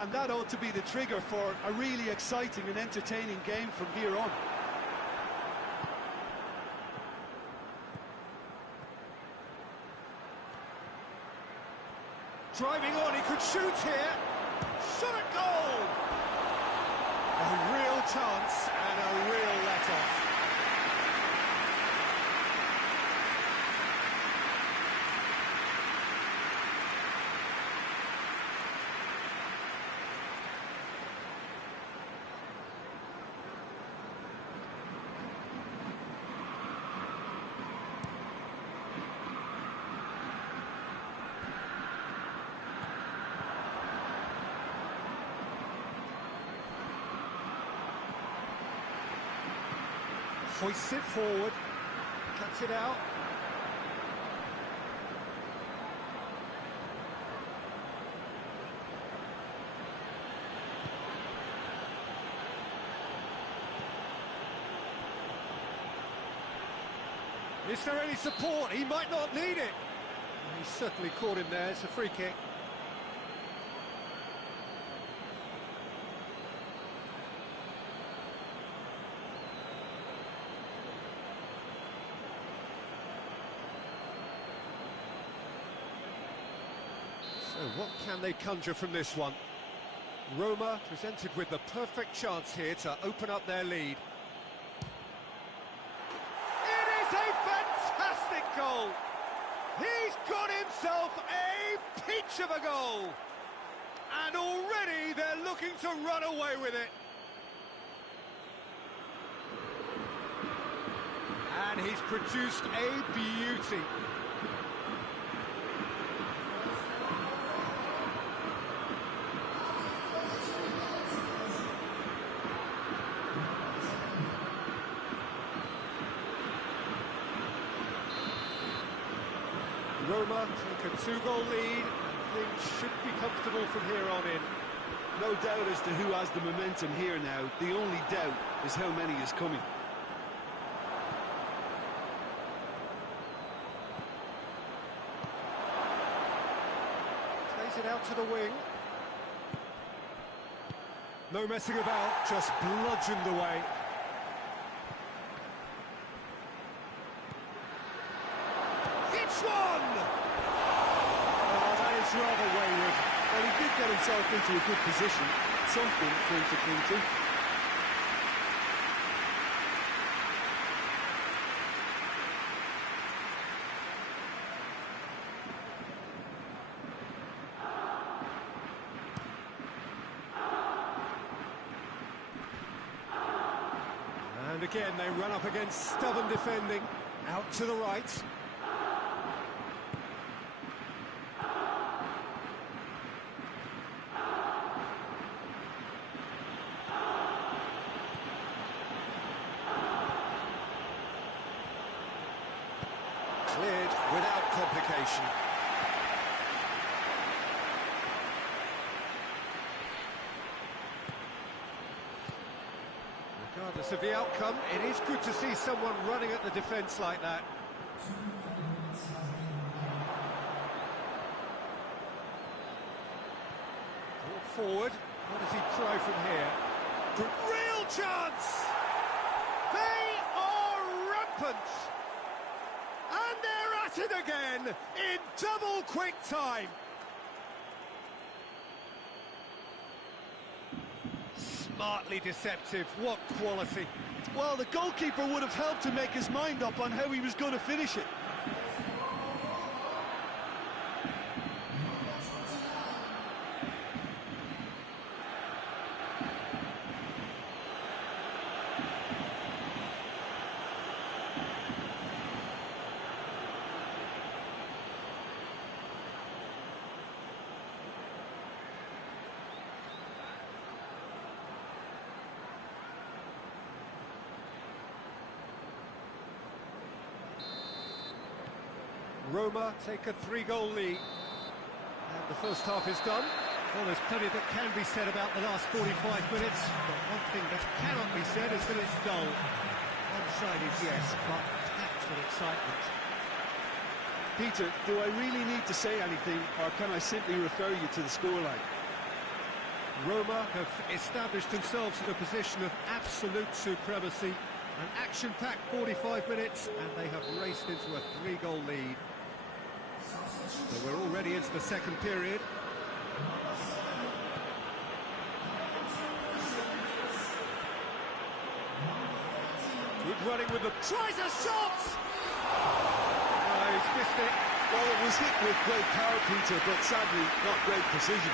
And that ought to be the trigger for a really exciting and entertaining game from here on. Driving on, he could shoot here. Shot at goal! A real chance and a real let-off. Hoists it forward, cuts it out. Is there any support? He might not need it. He certainly caught him there. It's a free kick. So what can they conjure from this one? Roma presented with the perfect chance here to open up their lead. It is a fantastic goal! He's got himself a peach of a goal! And already they're looking to run away with it. And he's produced a beauty. Roma take a 2-goal lead, and things should be comfortable from here on in. No doubt as to who has the momentum here now. The only doubt is how many is coming. Plays it out to the wing. No messing about, just bludgeoned away. It's one! Oh, that is rather wayward. Well, he did get himself into a good position. Something for him to cling to. And again, they run up against stubborn defending. Out to the right. Cleared without complication. Regardless of the outcome, it is good to see someone running at the defence like that. Brought forward. What does he try from here? Real chance! They are rampant! And they're at it again in double quick time. Smartly deceptive, what quality. Well, the goalkeeper would have helped to make his mind up on how he was going to finish it. Roma take a 3-goal lead. And the first half is done. Well, there's plenty that can be said about the last 45 minutes, but one thing that cannot be said is that it's dull. One-sided, yes, but packed with excitement. Peter, do I really need to say anything, or can I simply refer you to the scoreline? Roma have established themselves in a position of absolute supremacy. An action-packed 45 minutes, and they have raced into a 3-goal lead. So we're already into the second period. Good running with the... Tries a shot! Oh, he's missed it. Well, it was hit with great power, Peter, but sadly not great precision.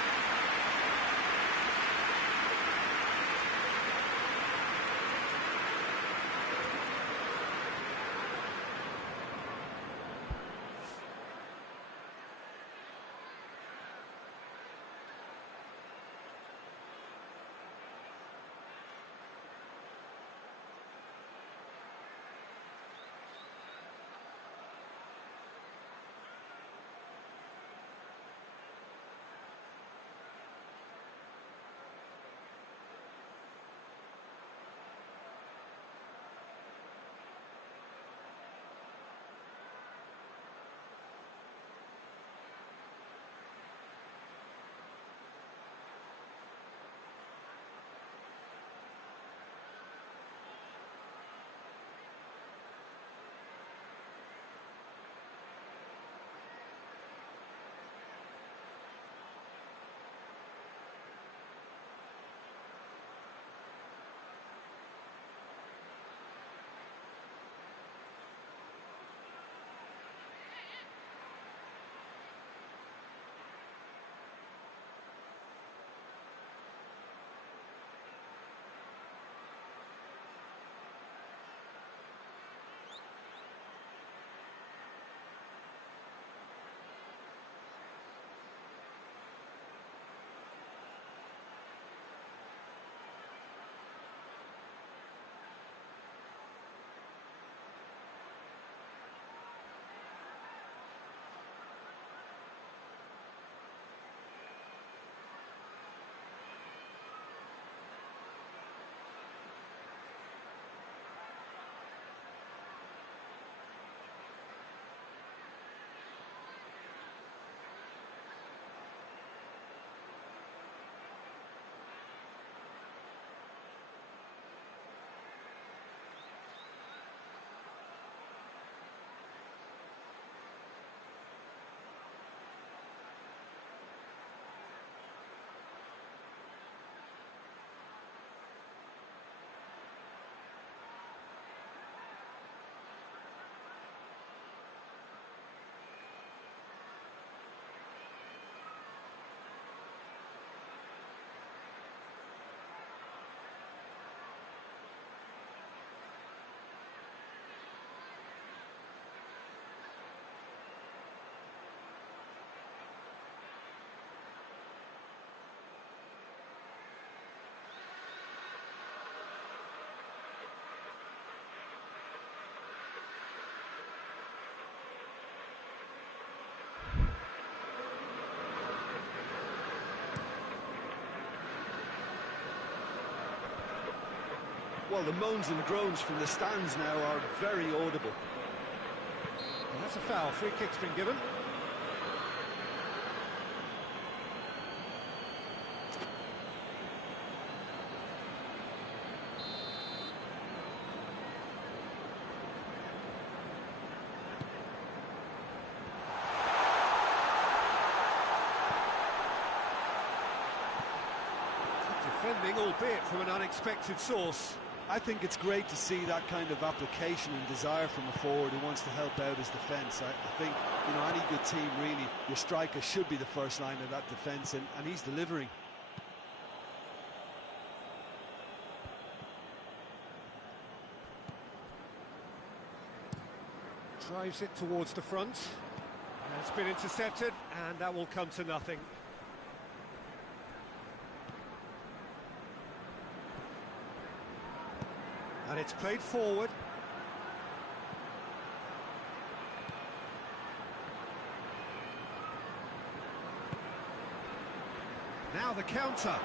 Well, the moans and groans from the stands now are very audible. And that's a foul. Free kick's been given. Defending, albeit from an unexpected source. I think it's great to see that kind of application and desire from a forward who wants to help out his defence. I think, you know, any good team, really, your striker should be the first line of that defence, and he's delivering. Drives it towards the front. And it's been intercepted, and that will come to nothing. And it's played forward. Now the counter.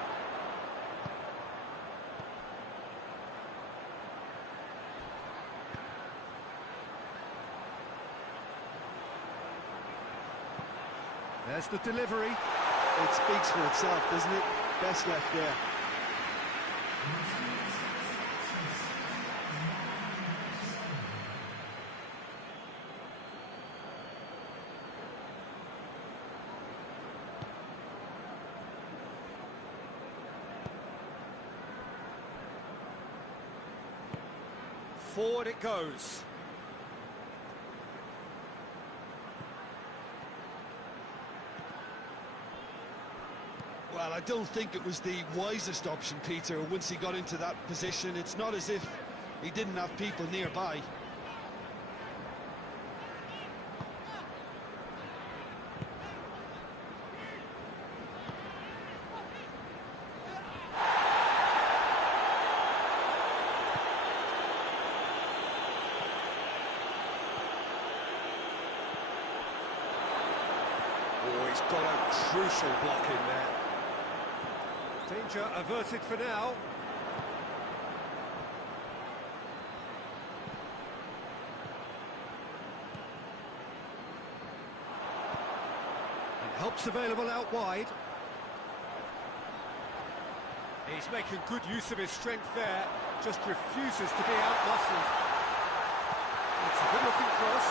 Has the delivery. It speaks for itself, doesn't it? Best left there. Forward it goes. Well, I don't think it was the wisest option, Peter, once he got into that position. It's not as if he didn't have people nearby. Oh, he's got a crucial block in there. Danger averted for now. And help's available out wide. He's making good use of his strength there, just refuses to be out-muscled. It's a good-looking cross.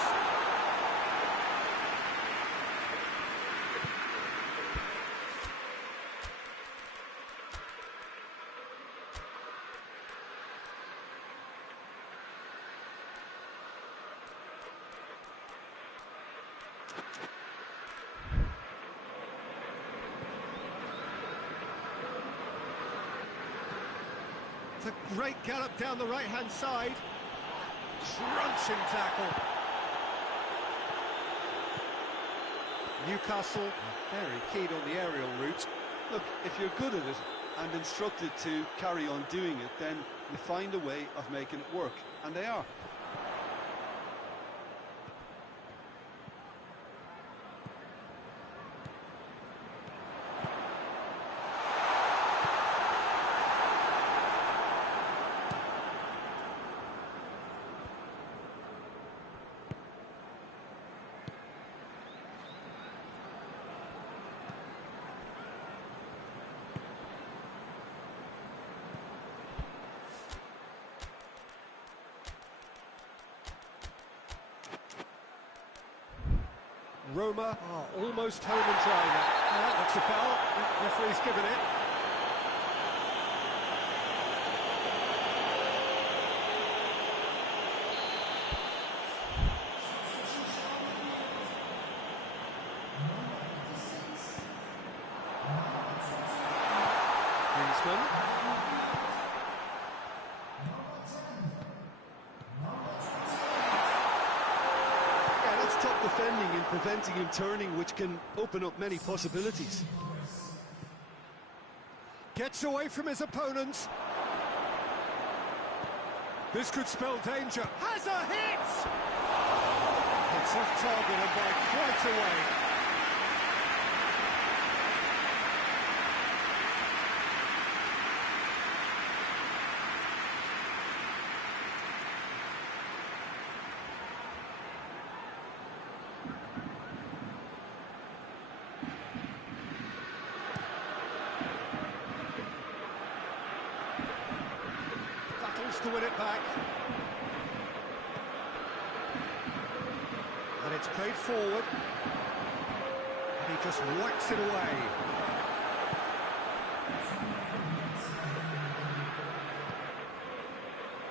It's a great gallop down the right-hand side. Crunching tackle. Newcastle are very keen on the aerial route. Look, if you're good at it and instructed to carry on doing it, then you find a way of making it work, and they are. Roma are almost home and dry now. That looks a foul. The referee's given it. Griezmann. Top defending and preventing him turning, which can open up many possibilities. Gets away from his opponents. This could spell danger. Has a hit! It's off target and by quite a way. To win it back. And it's played forward. And he just whacks it away.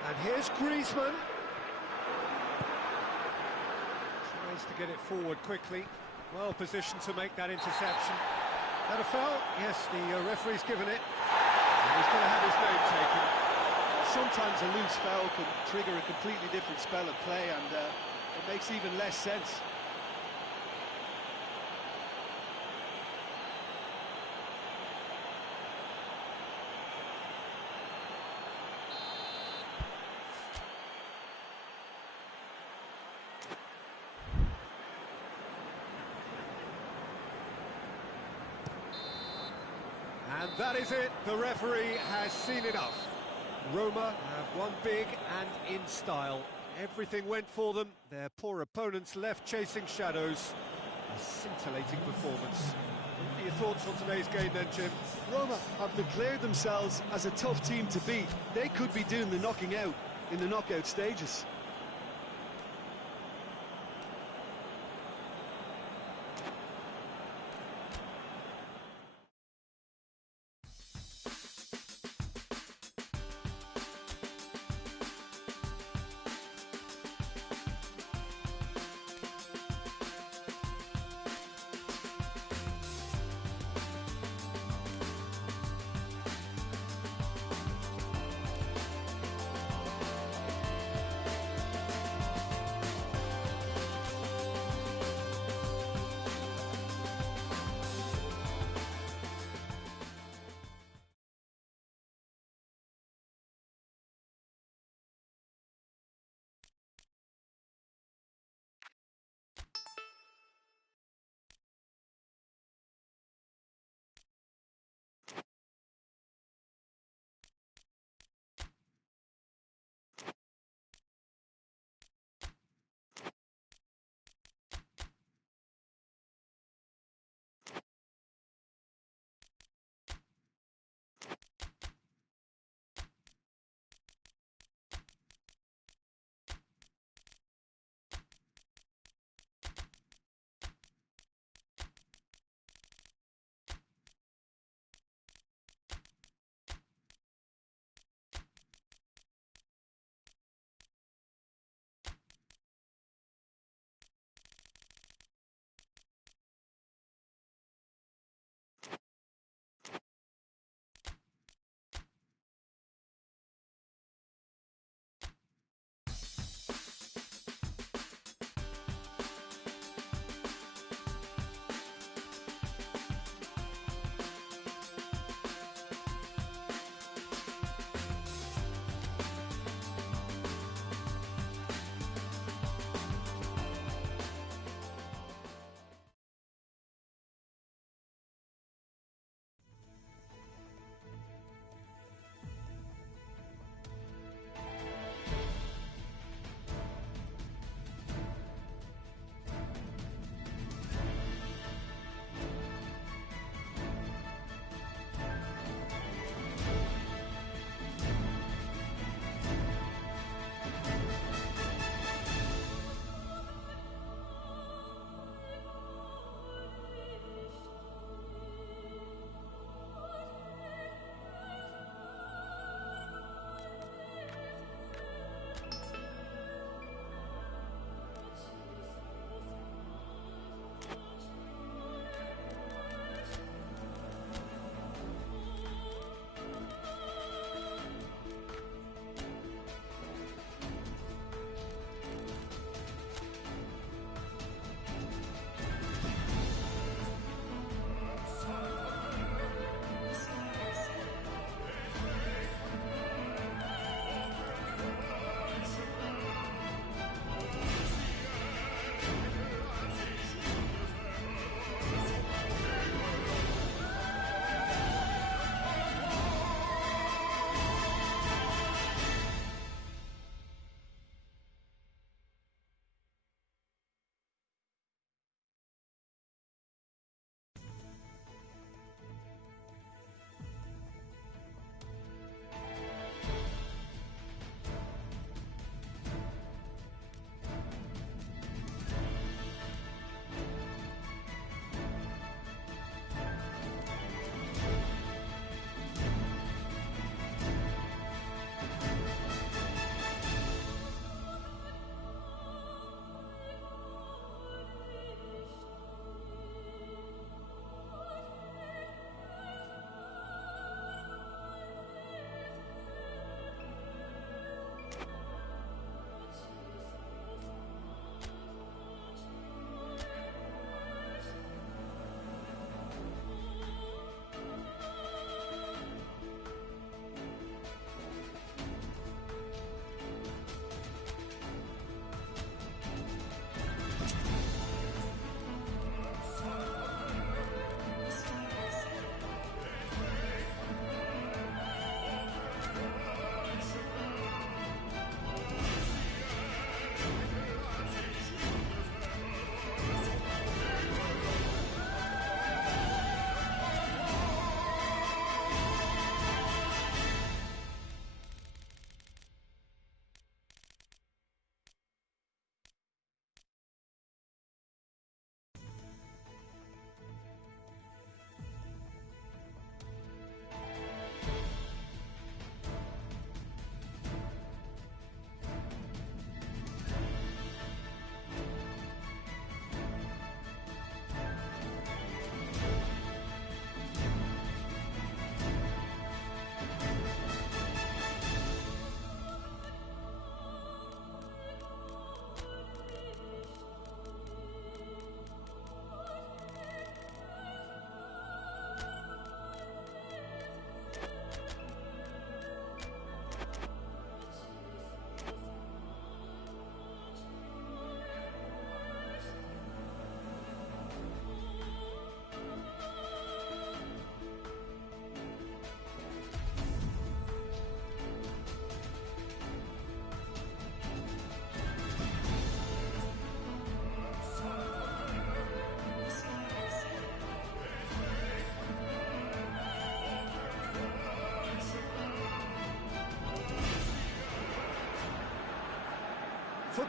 And here's Griezmann. Tries to get it forward quickly. Well positioned to make that interception. That a foul? Yes, the referee's given it. And he's going to have his name taken. Sometimes a loose foul can trigger a completely different spell of play, and it makes even less sense. And that is it. The referee has seen enough. Roma have won big and in style. Everything went for them. Their poor opponents left chasing shadows. A scintillating performance. What are your thoughts on today's game then, Jim? Roma have declared themselves as a tough team to beat. They could be doing the knocking out in the knockout stages.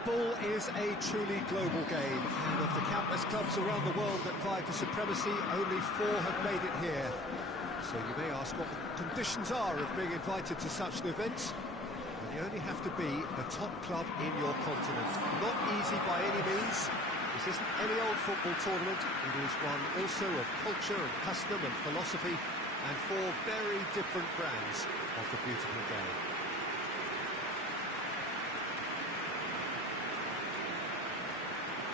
Football is a truly global game, and of the countless clubs around the world that vie for supremacy, only 4 have made it here. So you may ask what the conditions are of being invited to such an event. Well, you only have to be the top club in your continent. Not easy by any means. This isn't any old football tournament. It is one also of culture and custom and philosophy, and 4 very different brands of the beautiful game.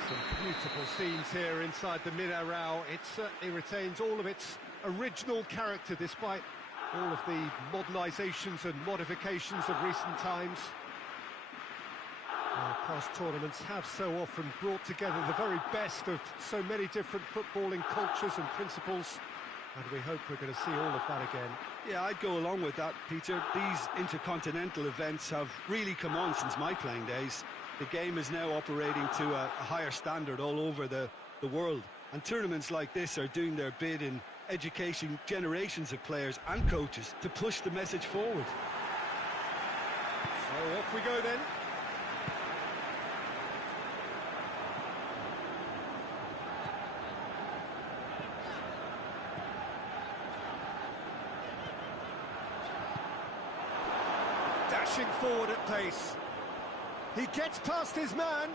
Some beautiful scenes here inside the Minarao. It certainly retains all of its original character despite all of the modernisations and modifications of recent times. Past tournaments have so often brought together the very best of so many different footballing cultures and principles, and we hope we're going to see all of that again. Yeah, I'd go along with that, Peter. These intercontinental events have really come on since my playing days. The game is now operating to a higher standard all over the world, and tournaments like this are doing their bit in educating generations of players and coaches to push the message forward. So off we go then. Dashing forward at pace. He gets past his man.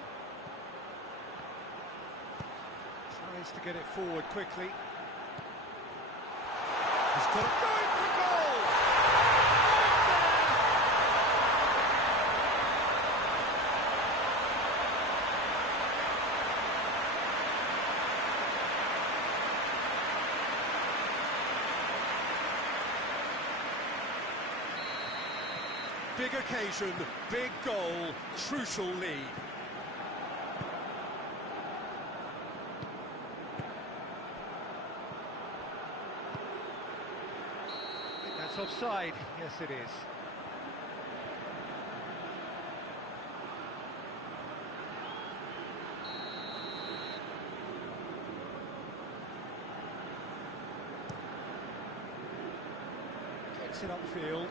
Tries to get it forward quickly. He's got it going for goal! Big occasion, big goal, crucial lead. I think that's offside. Yes, it is. Gets it upfield.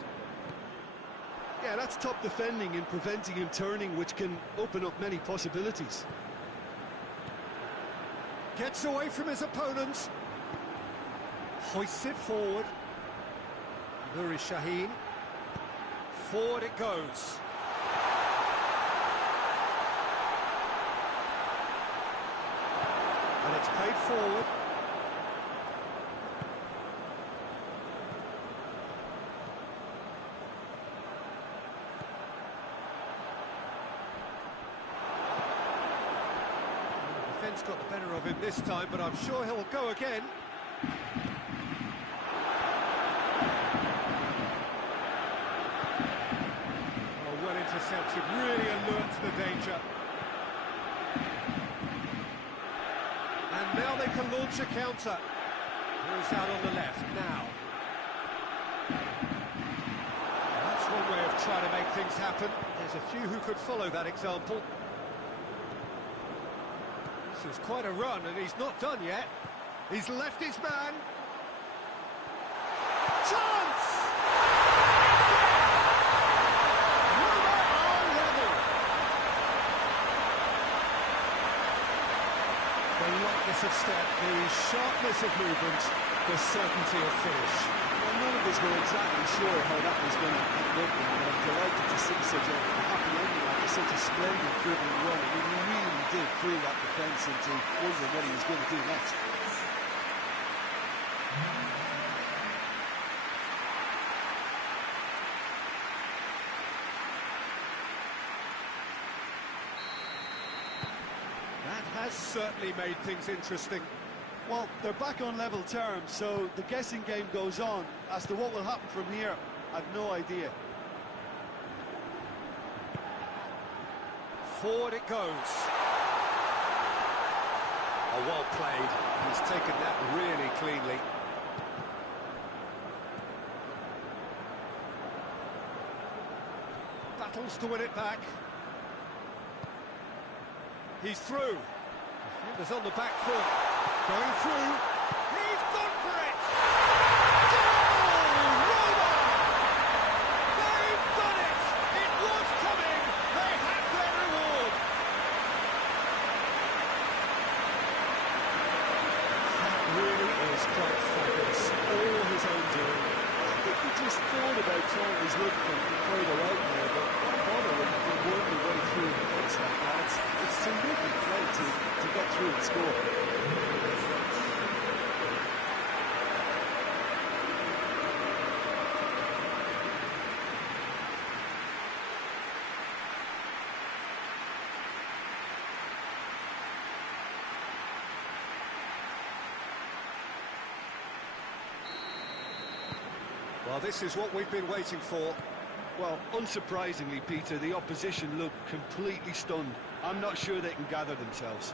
Yeah, that's top defending and preventing him turning, which can open up many possibilities. Gets away from his opponent. Hoists it forward. Nuri Shaheen. Forward it goes. And it's played forward. Defence got the better of him this time, but I'm sure he'll go again. Oh, well intercepted, really alert to the danger. And now they can launch a counter. Moves out on the left now. That's one way of trying to make things happen. There's a few who could follow that example. This is quite a run, and he's not done yet. He's left his man. Chance! Roma are level. The lightness of step, the sharpness of movement, the certainty of finish. Well, none of us were exactly sure how that was going to end up, and I'm delighted to see such a happy ending after such a splendid dribbling run. I mean, he really did fool that defence into wondering what he was going to do next. That has certainly made things interesting. Well, they're back on level terms, so the guessing game goes on. As to what will happen from here, I've no idea. Forward it goes. Oh, well played. He's taken that really cleanly. Battles to win it back. He's through. Defenders on the back foot. Going through. He's gone for it! Goal! Roma! They've done it! It was coming! They have their reward! about trying his luck from further out there, but why bother when you can work your way through the defence like that? It's terrific play to get through and score. Well, this is what we've been waiting for. Well, unsurprisingly, Peter, the opposition look completely stunned. I'm not sure they can gather themselves.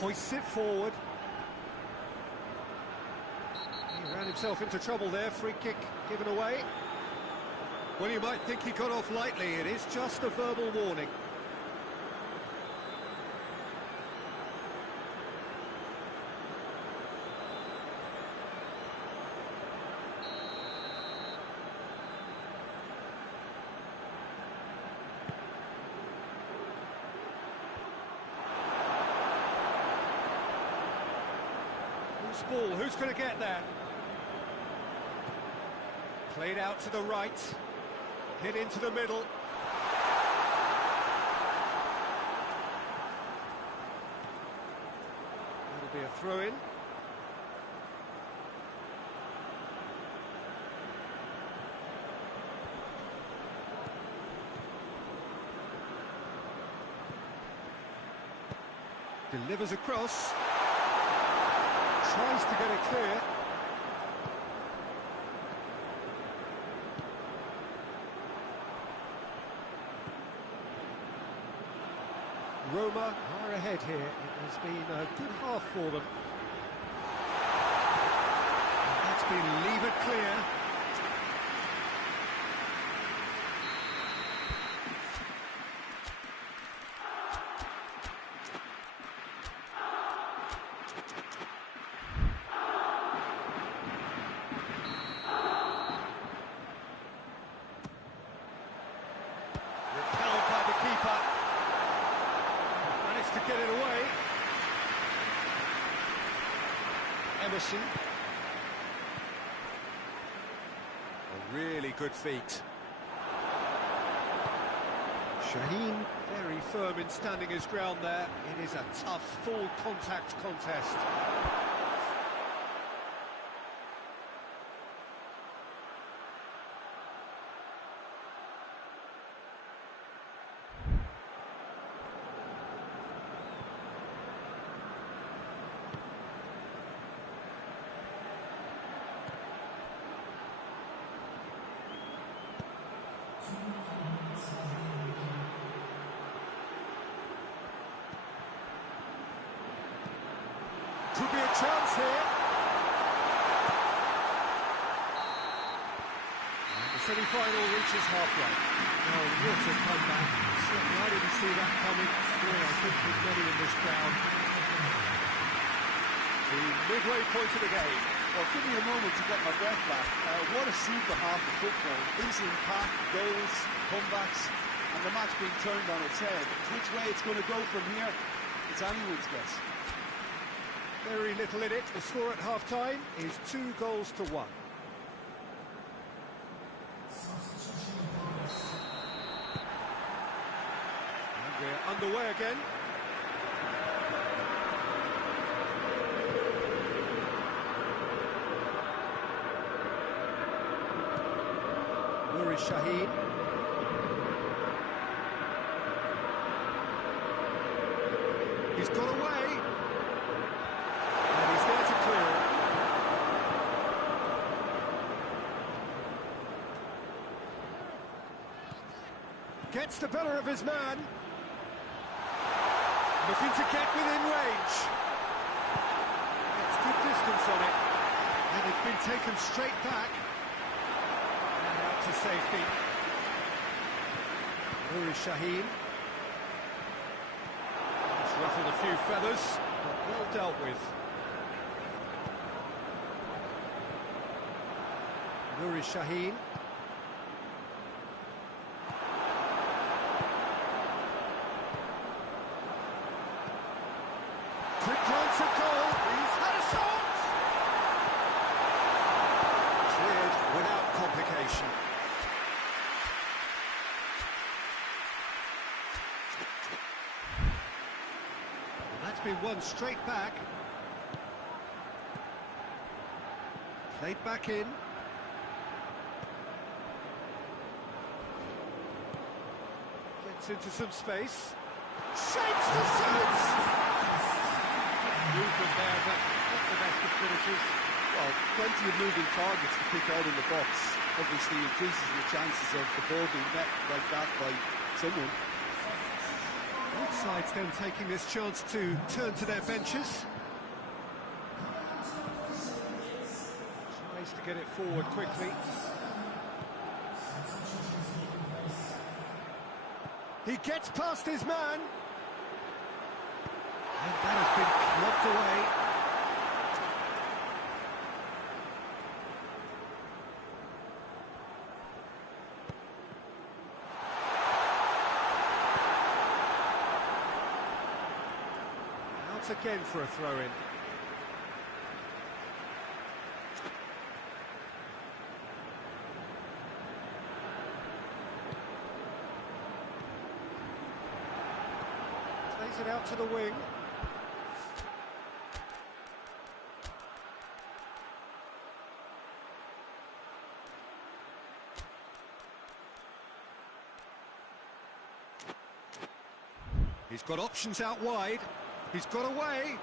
Hoists it forward. He ran himself into trouble there. Free kick given away. Well, you might think he got off lightly. It is just a verbal warning. Ball, who's going to get there? Played out to the right, hit into the middle. That'll be a throw-in. Delivers across. Tries to get it clear. Roma are ahead here. It has been a good half for them. And that's been levered clear. To get it away. Emerson. A really good feat. Shaheen very firm in standing his ground there. It is a tough, full contact contest. Could be a chance here. And the semi-final reaches halfway. Oh, what a comeback. Certainly I didn't see that coming. Boy, I think with many in this crowd. The midway point of the game. Well, give me a moment to get my breath back. What a super half of football. Easy impact, goals, comebacks, and the match being turned on its head. Which way it's going to go from here, it's anyone's guess. Very little in it. The score at half-time is 2-1. And we're underway again. Nuri Shaheen. He's got away. And he's there to clear it. Gets the better of his man. Looking to get within range. Gets good distance on it. And it's been taken straight back. And out to safety. Nuri Shaheen. He's ruffled a few feathers, but well dealt with. Nuri Shaheen. Quick glance at goal. He's had a shot. Cleared without been won straight back. Played back in. Gets into some space. Shapes to shoot! Movement there, but not the best of finishes. Well, plenty of moving targets to pick out in the box. Obviously increases your chances of the ball being met like that by someone. Both sides then taking this chance to turn to their benches. Tries to get it forward quickly. He gets past his man. And that has been knocked away. Again for a throw-in. Plays it out to the wing. He's got options out wide. He's got away.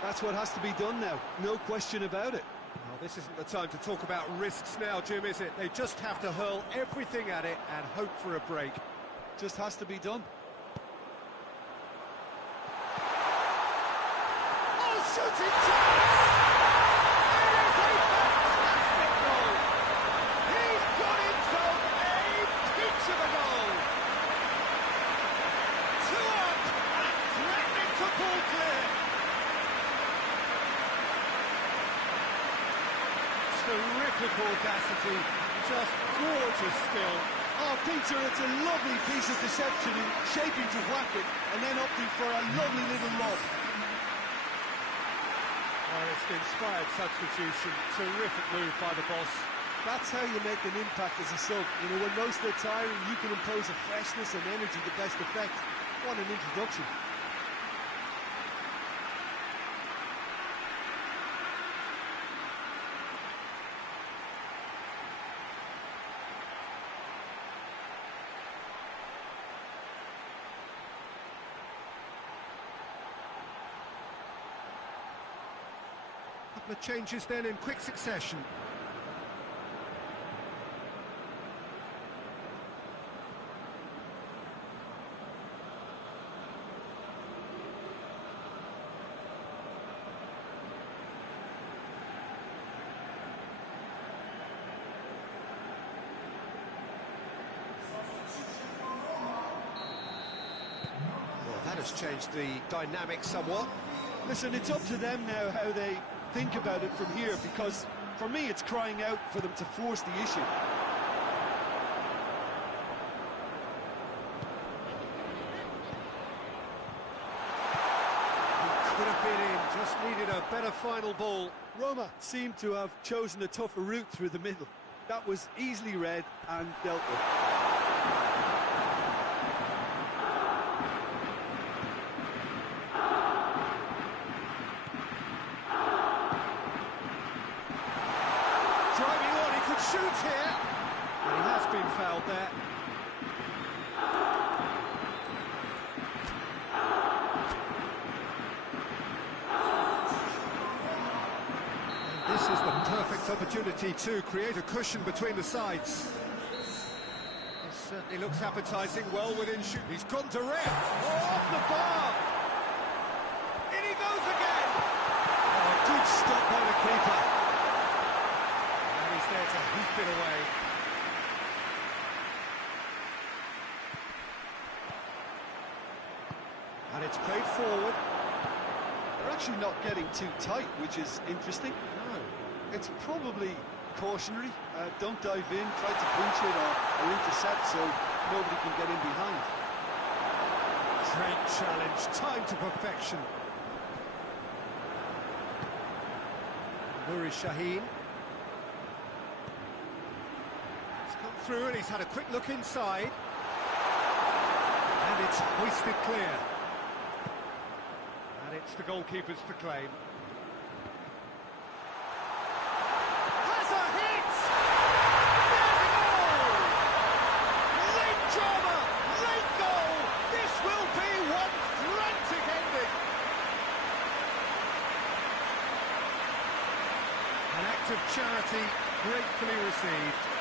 That's what has to be done now, no question about it. Well, this isn't the time to talk about risks now, Jim, is it? They just have to hurl everything at it and hope for a break. Just has to be done. Oh, shooting chance! Terrific audacity, just gorgeous skill. Oh, Peter, it's a lovely piece of deception in shaping to whack it and then opting for a lovely little lob. Well, it's an inspired substitution, terrific move by the boss. That's how you make an impact as a sub. You know, when most are tiring, you can impose a freshness and energy to best effect. What an introduction. Couple of changes then in quick succession. Well, that has changed the dynamic somewhat. Listen, it's up to them now how they think about it from here, because for me it's crying out for them to force the issue. He could have been in, just needed a better final ball. Roma seemed to have chosen a tougher route through the middle. That was easily read and dealt with. Shoots here, and he has been fouled there. And this is the perfect opportunity to create a cushion between the sides. This certainly looks appetising, well within shoot. He's gone direct. Oh, off the bar. In he goes again. Oh, good stop by the keeper. There to hoop it away. And it's played forward. They're actually not getting too tight, which is interesting. No. It's probably cautionary. Don't dive in, try to punch it or intercept so nobody can get in behind. Great challenge, time to perfection. Nuri Shaheen. through, and he's had a quick look inside. And it's hoisted clear. And it's the goalkeeper's to claim. Has a hit! There's a goal! Late drama, late goal! This will be one frantic ending! An act of charity gratefully received.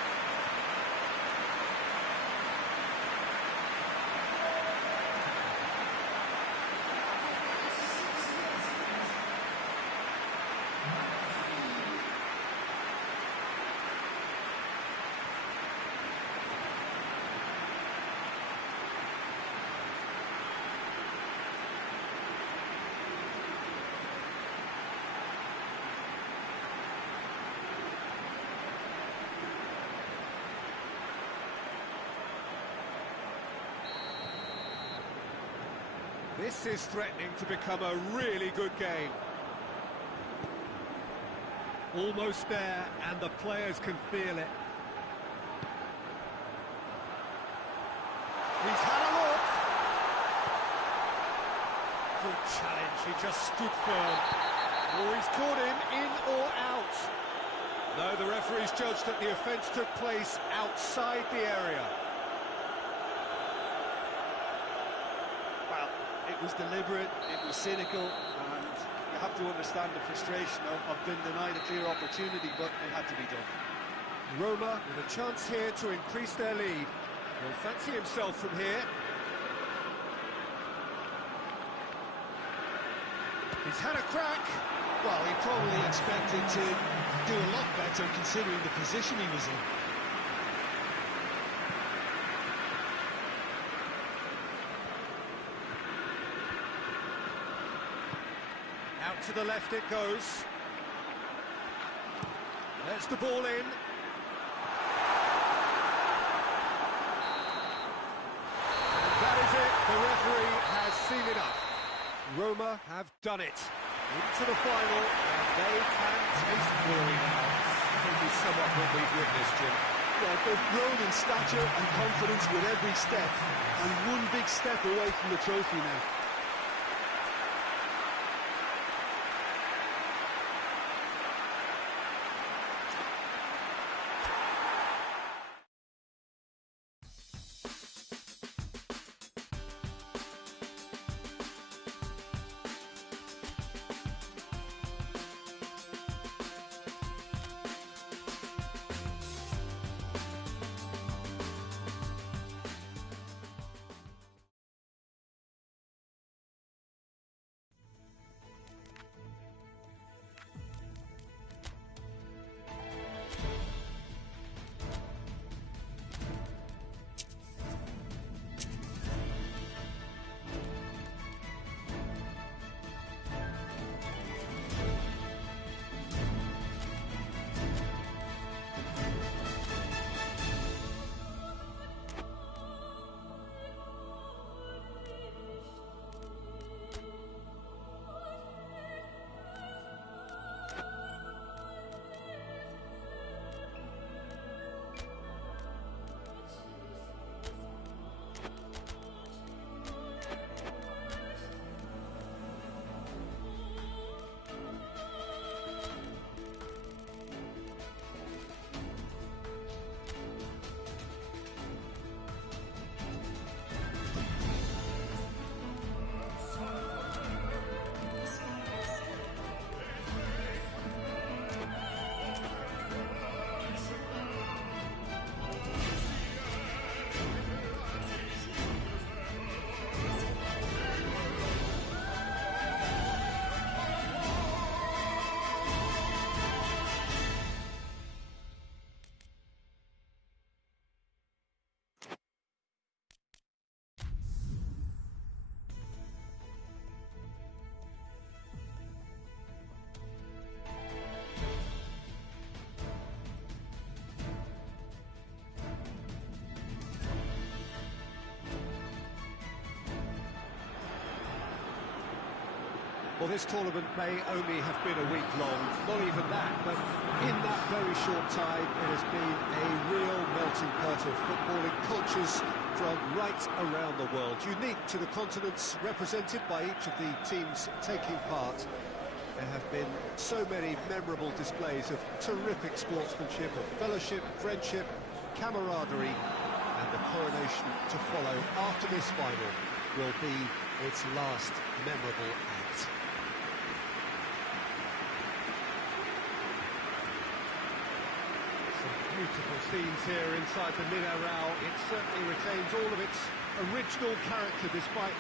This is threatening to become a really good game. Almost there, and the players can feel it. He's had a look. Good challenge, he just stood firm. Oh, he's caught him in or out. No, the referee's judged that the offence took place outside the area. It was deliberate, it was cynical, and you have to understand the frustration of being denied a clear opportunity, but it had to be done. Roma with a chance here to increase their lead. He'll fancy himself from here. He's had a crack. Well, he probably expected to do a lot better considering the position he was in. Out to the left it goes. There's the ball in. And that is it. The referee has seen enough. Roma have done it. Into the final, and they can taste glory now. I think we sum up what we've witnessed, Jim. Yeah, they've grown in stature and confidence with every step, and one big step away from the trophy now. Well, this tournament may only have been a week long, not even that, but in that very short time, it has been a real melting pot of footballing cultures from right around the world, unique to the continents represented by each of the teams taking part. There have been so many memorable displays of terrific sportsmanship, of fellowship, friendship, camaraderie, and the coronation to follow after this final will be its last memorable act. Beautiful scenes here inside the Mineral. It certainly retains all of its original character despite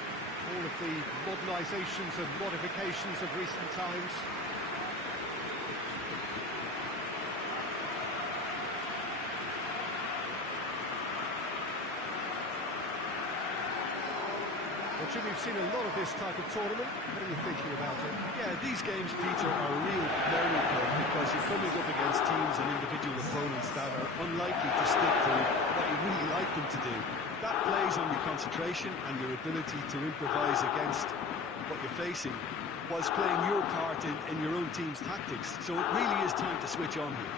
all of the modernisations and modifications of recent times. Well, Jim, you've seen a lot of this type of tournament. What are you thinking about it? Yeah, these games, Peter, are a real learning curve because you're coming up against teams and individual opponents that are unlikely to stick to what you really like them to do. That plays on your concentration and your ability to improvise against what you're facing whilst playing your part in your own team's tactics. So it really is time to switch on here.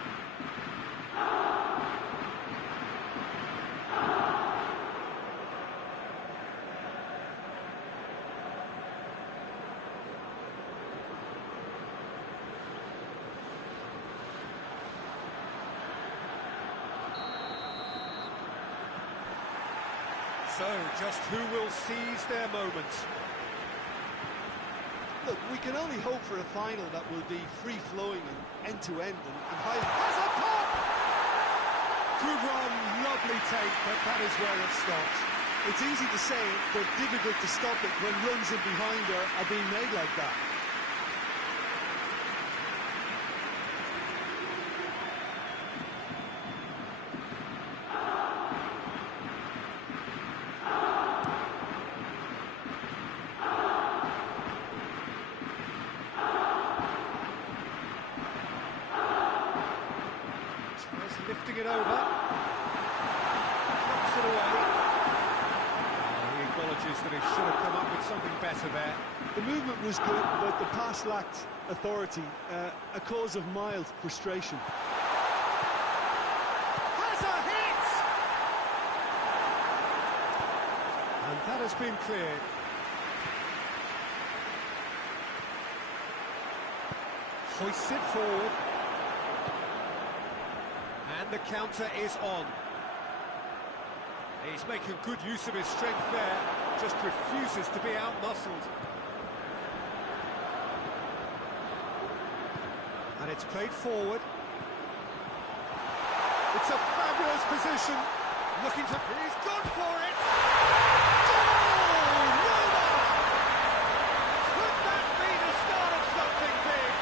So, just who will seize their moment? Look, we can only hope for a final that will be free-flowing and end-to-end and highly... Has a pop! Good run, lovely take, but that is where it stops. It's easy to say it, but difficult to stop it when runs in behind are being made like that. Lifting it over, knocks it away. He acknowledges that he should have come up with something better there. The movement was good, but the pass lacked authority, a cause of mild frustration. Has a hit! And that has been cleared. Hoists it forward. And the counter is on. He's making good use of his strength there, just refuses to be out-muscled. And it's played forward. It's a fabulous position. Looking to... He's gone for it! Goal! Roma! Could that be the start of something big?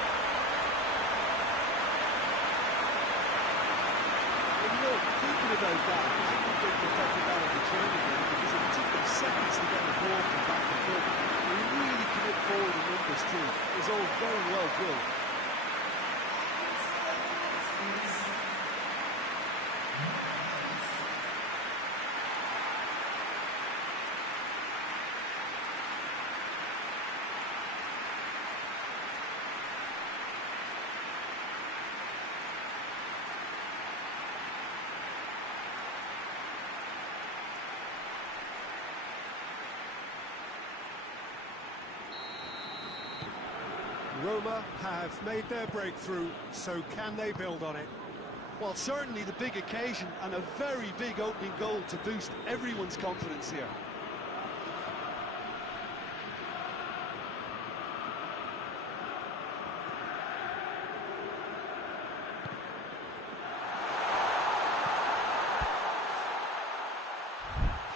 Thinking about that, I think they perfected that on the training ground because it took them seconds to get the ball from back to front. They really commit forward in numbers too. It was all very well drilled. Roma have made their breakthrough, so can they build on it? Well, certainly the big occasion and a very big opening goal to boost everyone's confidence here.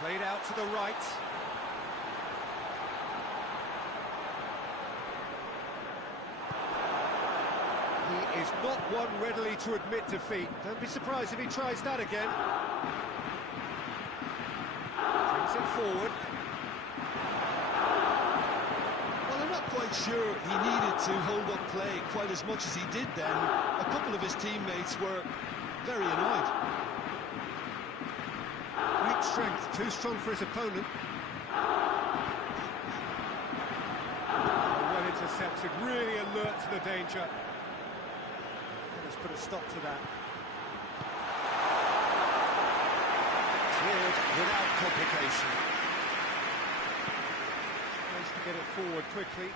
Played out to the right. He is not one readily to admit defeat. Don't be surprised if he tries that again. Brings it forward. Well, I'm not quite sure he needed to hold up play quite as much as he did then. A couple of his teammates were very annoyed. Great strength, too strong for his opponent. Well intercepted, really alert to the danger. Let's put a stop to that. Cleared without complication. Nice to get it forward quickly.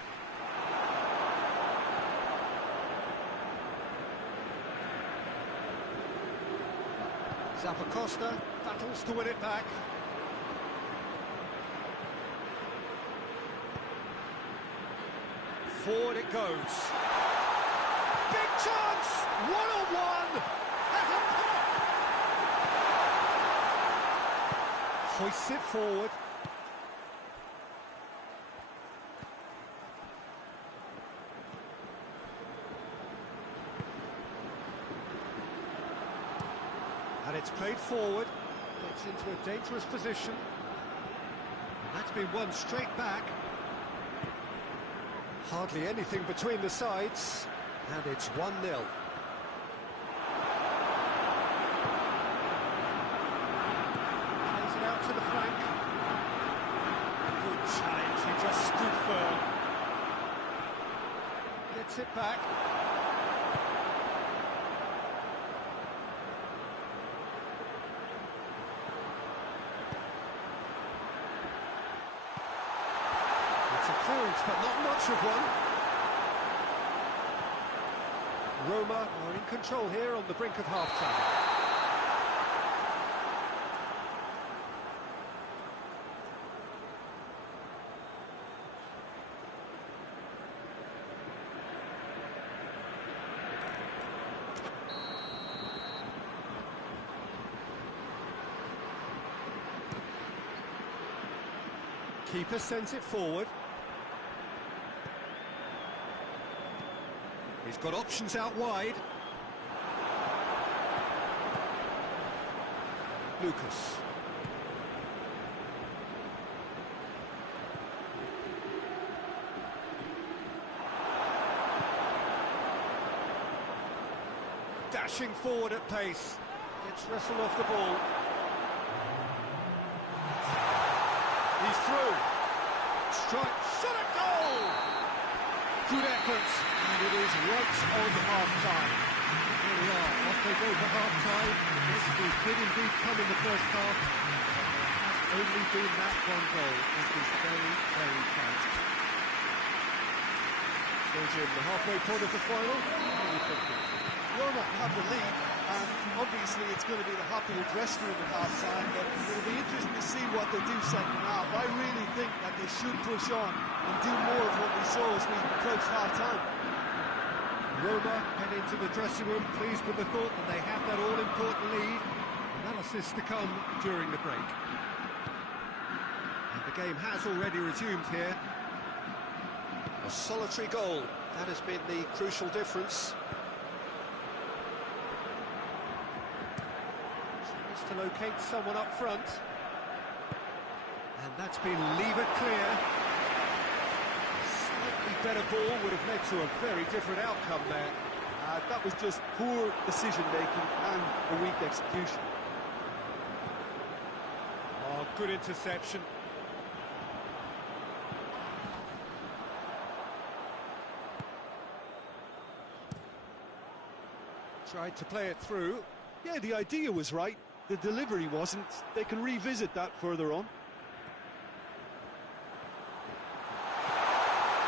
Zappacosta battles to win it back. Forward it goes. Big chance! One-on-one! Has a pop! Hoists it forward. And it's played forward. Gets into a dangerous position. And that's been won straight back. Hardly anything between the sides, and it's 1-0. Plays it out to the flank. Good challenge, he just stood firm. Gets it back. It's a clearance, but not much of one. Roma are in control here on the brink of half-time. Keeper sends it forward. He's got options out wide. Lucas. Dashing forward at pace. Gets wrestled off the ball. He's through. Strike. Shot at goal! Good effort. And it is right on half-time. Here we are. Off they go for half-time. This did indeed come in the first half. There has only been that one goal. It is very, very tight. So Jim, the halfway point of the final. What are you thinking? Roma have the lead, and obviously it's going to be the happier dressing room at half-time, but it'll be interesting to see what they do second half. I really think that they should push on and do more of what we saw as we approached half-time. Roma head into the dressing room pleased with the thought that they have that all-important lead. Analysis to come during the break. And the game has already resumed here. A solitary goal. That has been the crucial difference. Tries to locate someone up front. And that's been levered clear. Slightly better ball would have led to a very different outcome there. That was just poor decision-making and a weak execution. Oh, good interception. Tried to play it through. Yeah, the idea was right. The delivery wasn't. They can revisit that further on.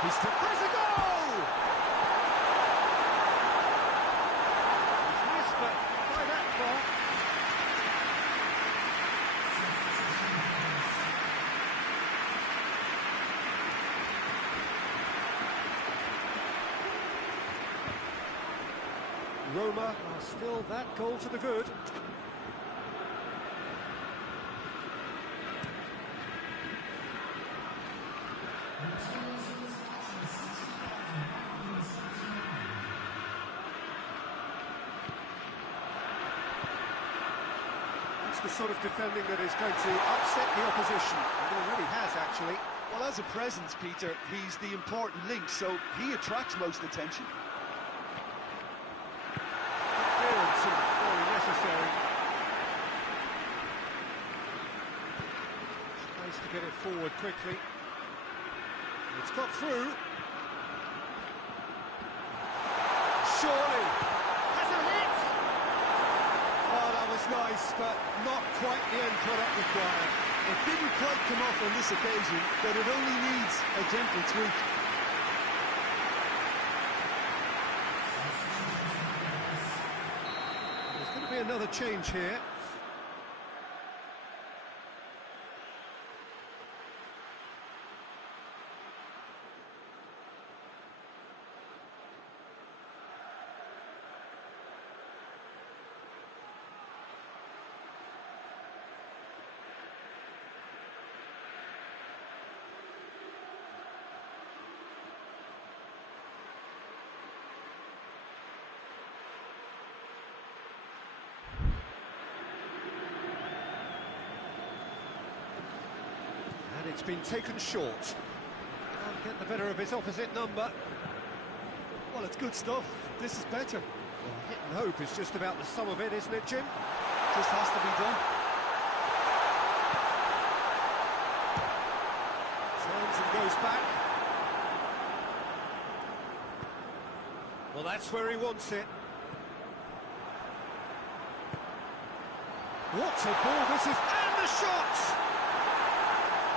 He's to press a goal! He's missed, but by that far. Roma are still that goal to the good. That's the sort of defending that is going to upset the opposition. It already has, actually. Well, as a presence, Peter, he's the important link, so he attracts most attention. Clearance and very necessary. Tries to get it forward quickly. It's got through. surely. Has a hit! Oh, that was nice, but not quite the end product required. It didn't quite come off on this occasion, but it only needs a gentle tweak. There's going to be another change here. It's been taken short. Can't get the better of his opposite number. Well, it's good stuff. This is better. Well, hit and hope is just about the sum of it, isn't it, Jim? Just has to be done. Turns and goes back. Well, that's where he wants it. What a ball this is! And the shot!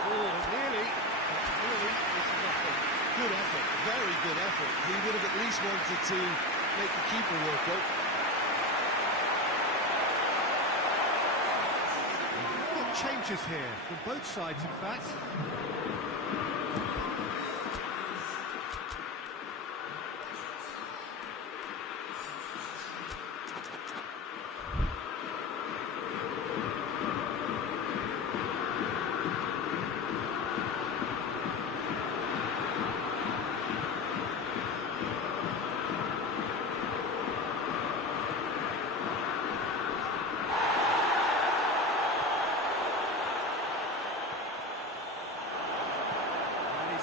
Oh, nearly. Nearly is nothing. Good effort, very good effort. He would have at least wanted to make the keeper work out. We've got changes here, from both sides, in fact.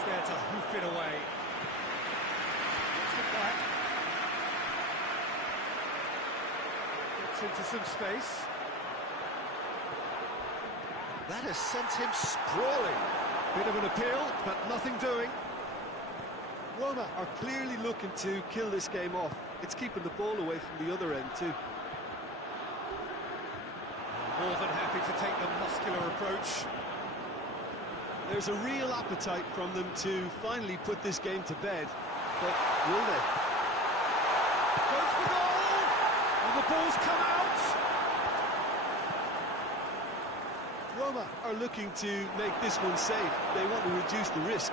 There to hoof it away. Gets it back. Gets into some space. That has sent him sprawling. Bit of an appeal, but nothing doing. Roma are clearly looking to kill this game off. It's keeping the ball away from the other end too. More than happy to take the muscular approach. There's a real appetite from them to finally put this game to bed, but will they? Goes for goal! And the ball's come out! Roma are looking to make this one safe. They want to reduce the risk.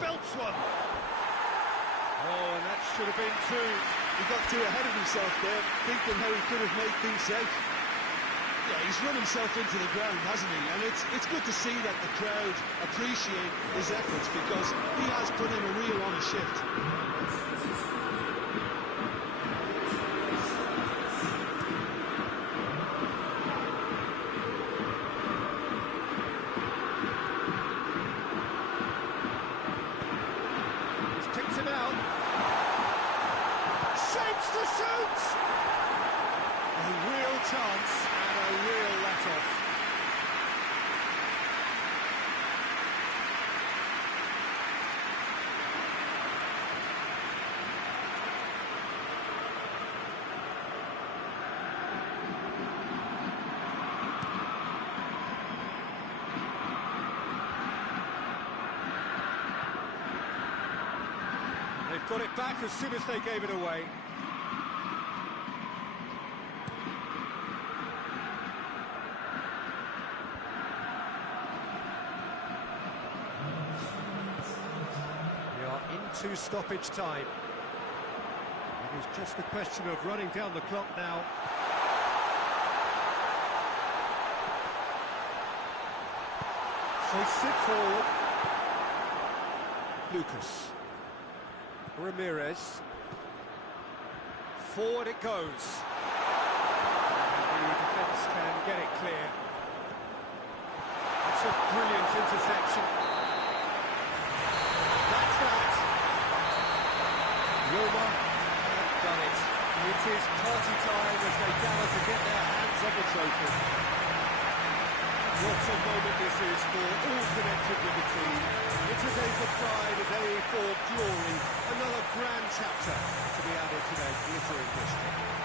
Belts one! Oh, and that should have been two. He got too ahead of himself there, thinking how he could have made things safe. Yeah, he's run himself into the ground, hasn't he? And it's good to see that the crowd appreciate his efforts because he has put in a real honest shift. He's picked him out. Shapes to shoot! A real chance and a real let-off. They've got it back as soon as they gave it away. Into stoppage time. It is just a question of running down the clock now. Hoists it forward. Lucas. Ramirez. Forward it goes. The defence can get it clear. It's a brilliant interception. That's that. Roma have done it. It is party time as they gather to get their hands on the trophy. What a moment this is for all connected with the team. It's a day for pride, a day for glory, another grand chapter to be added to their glittering history.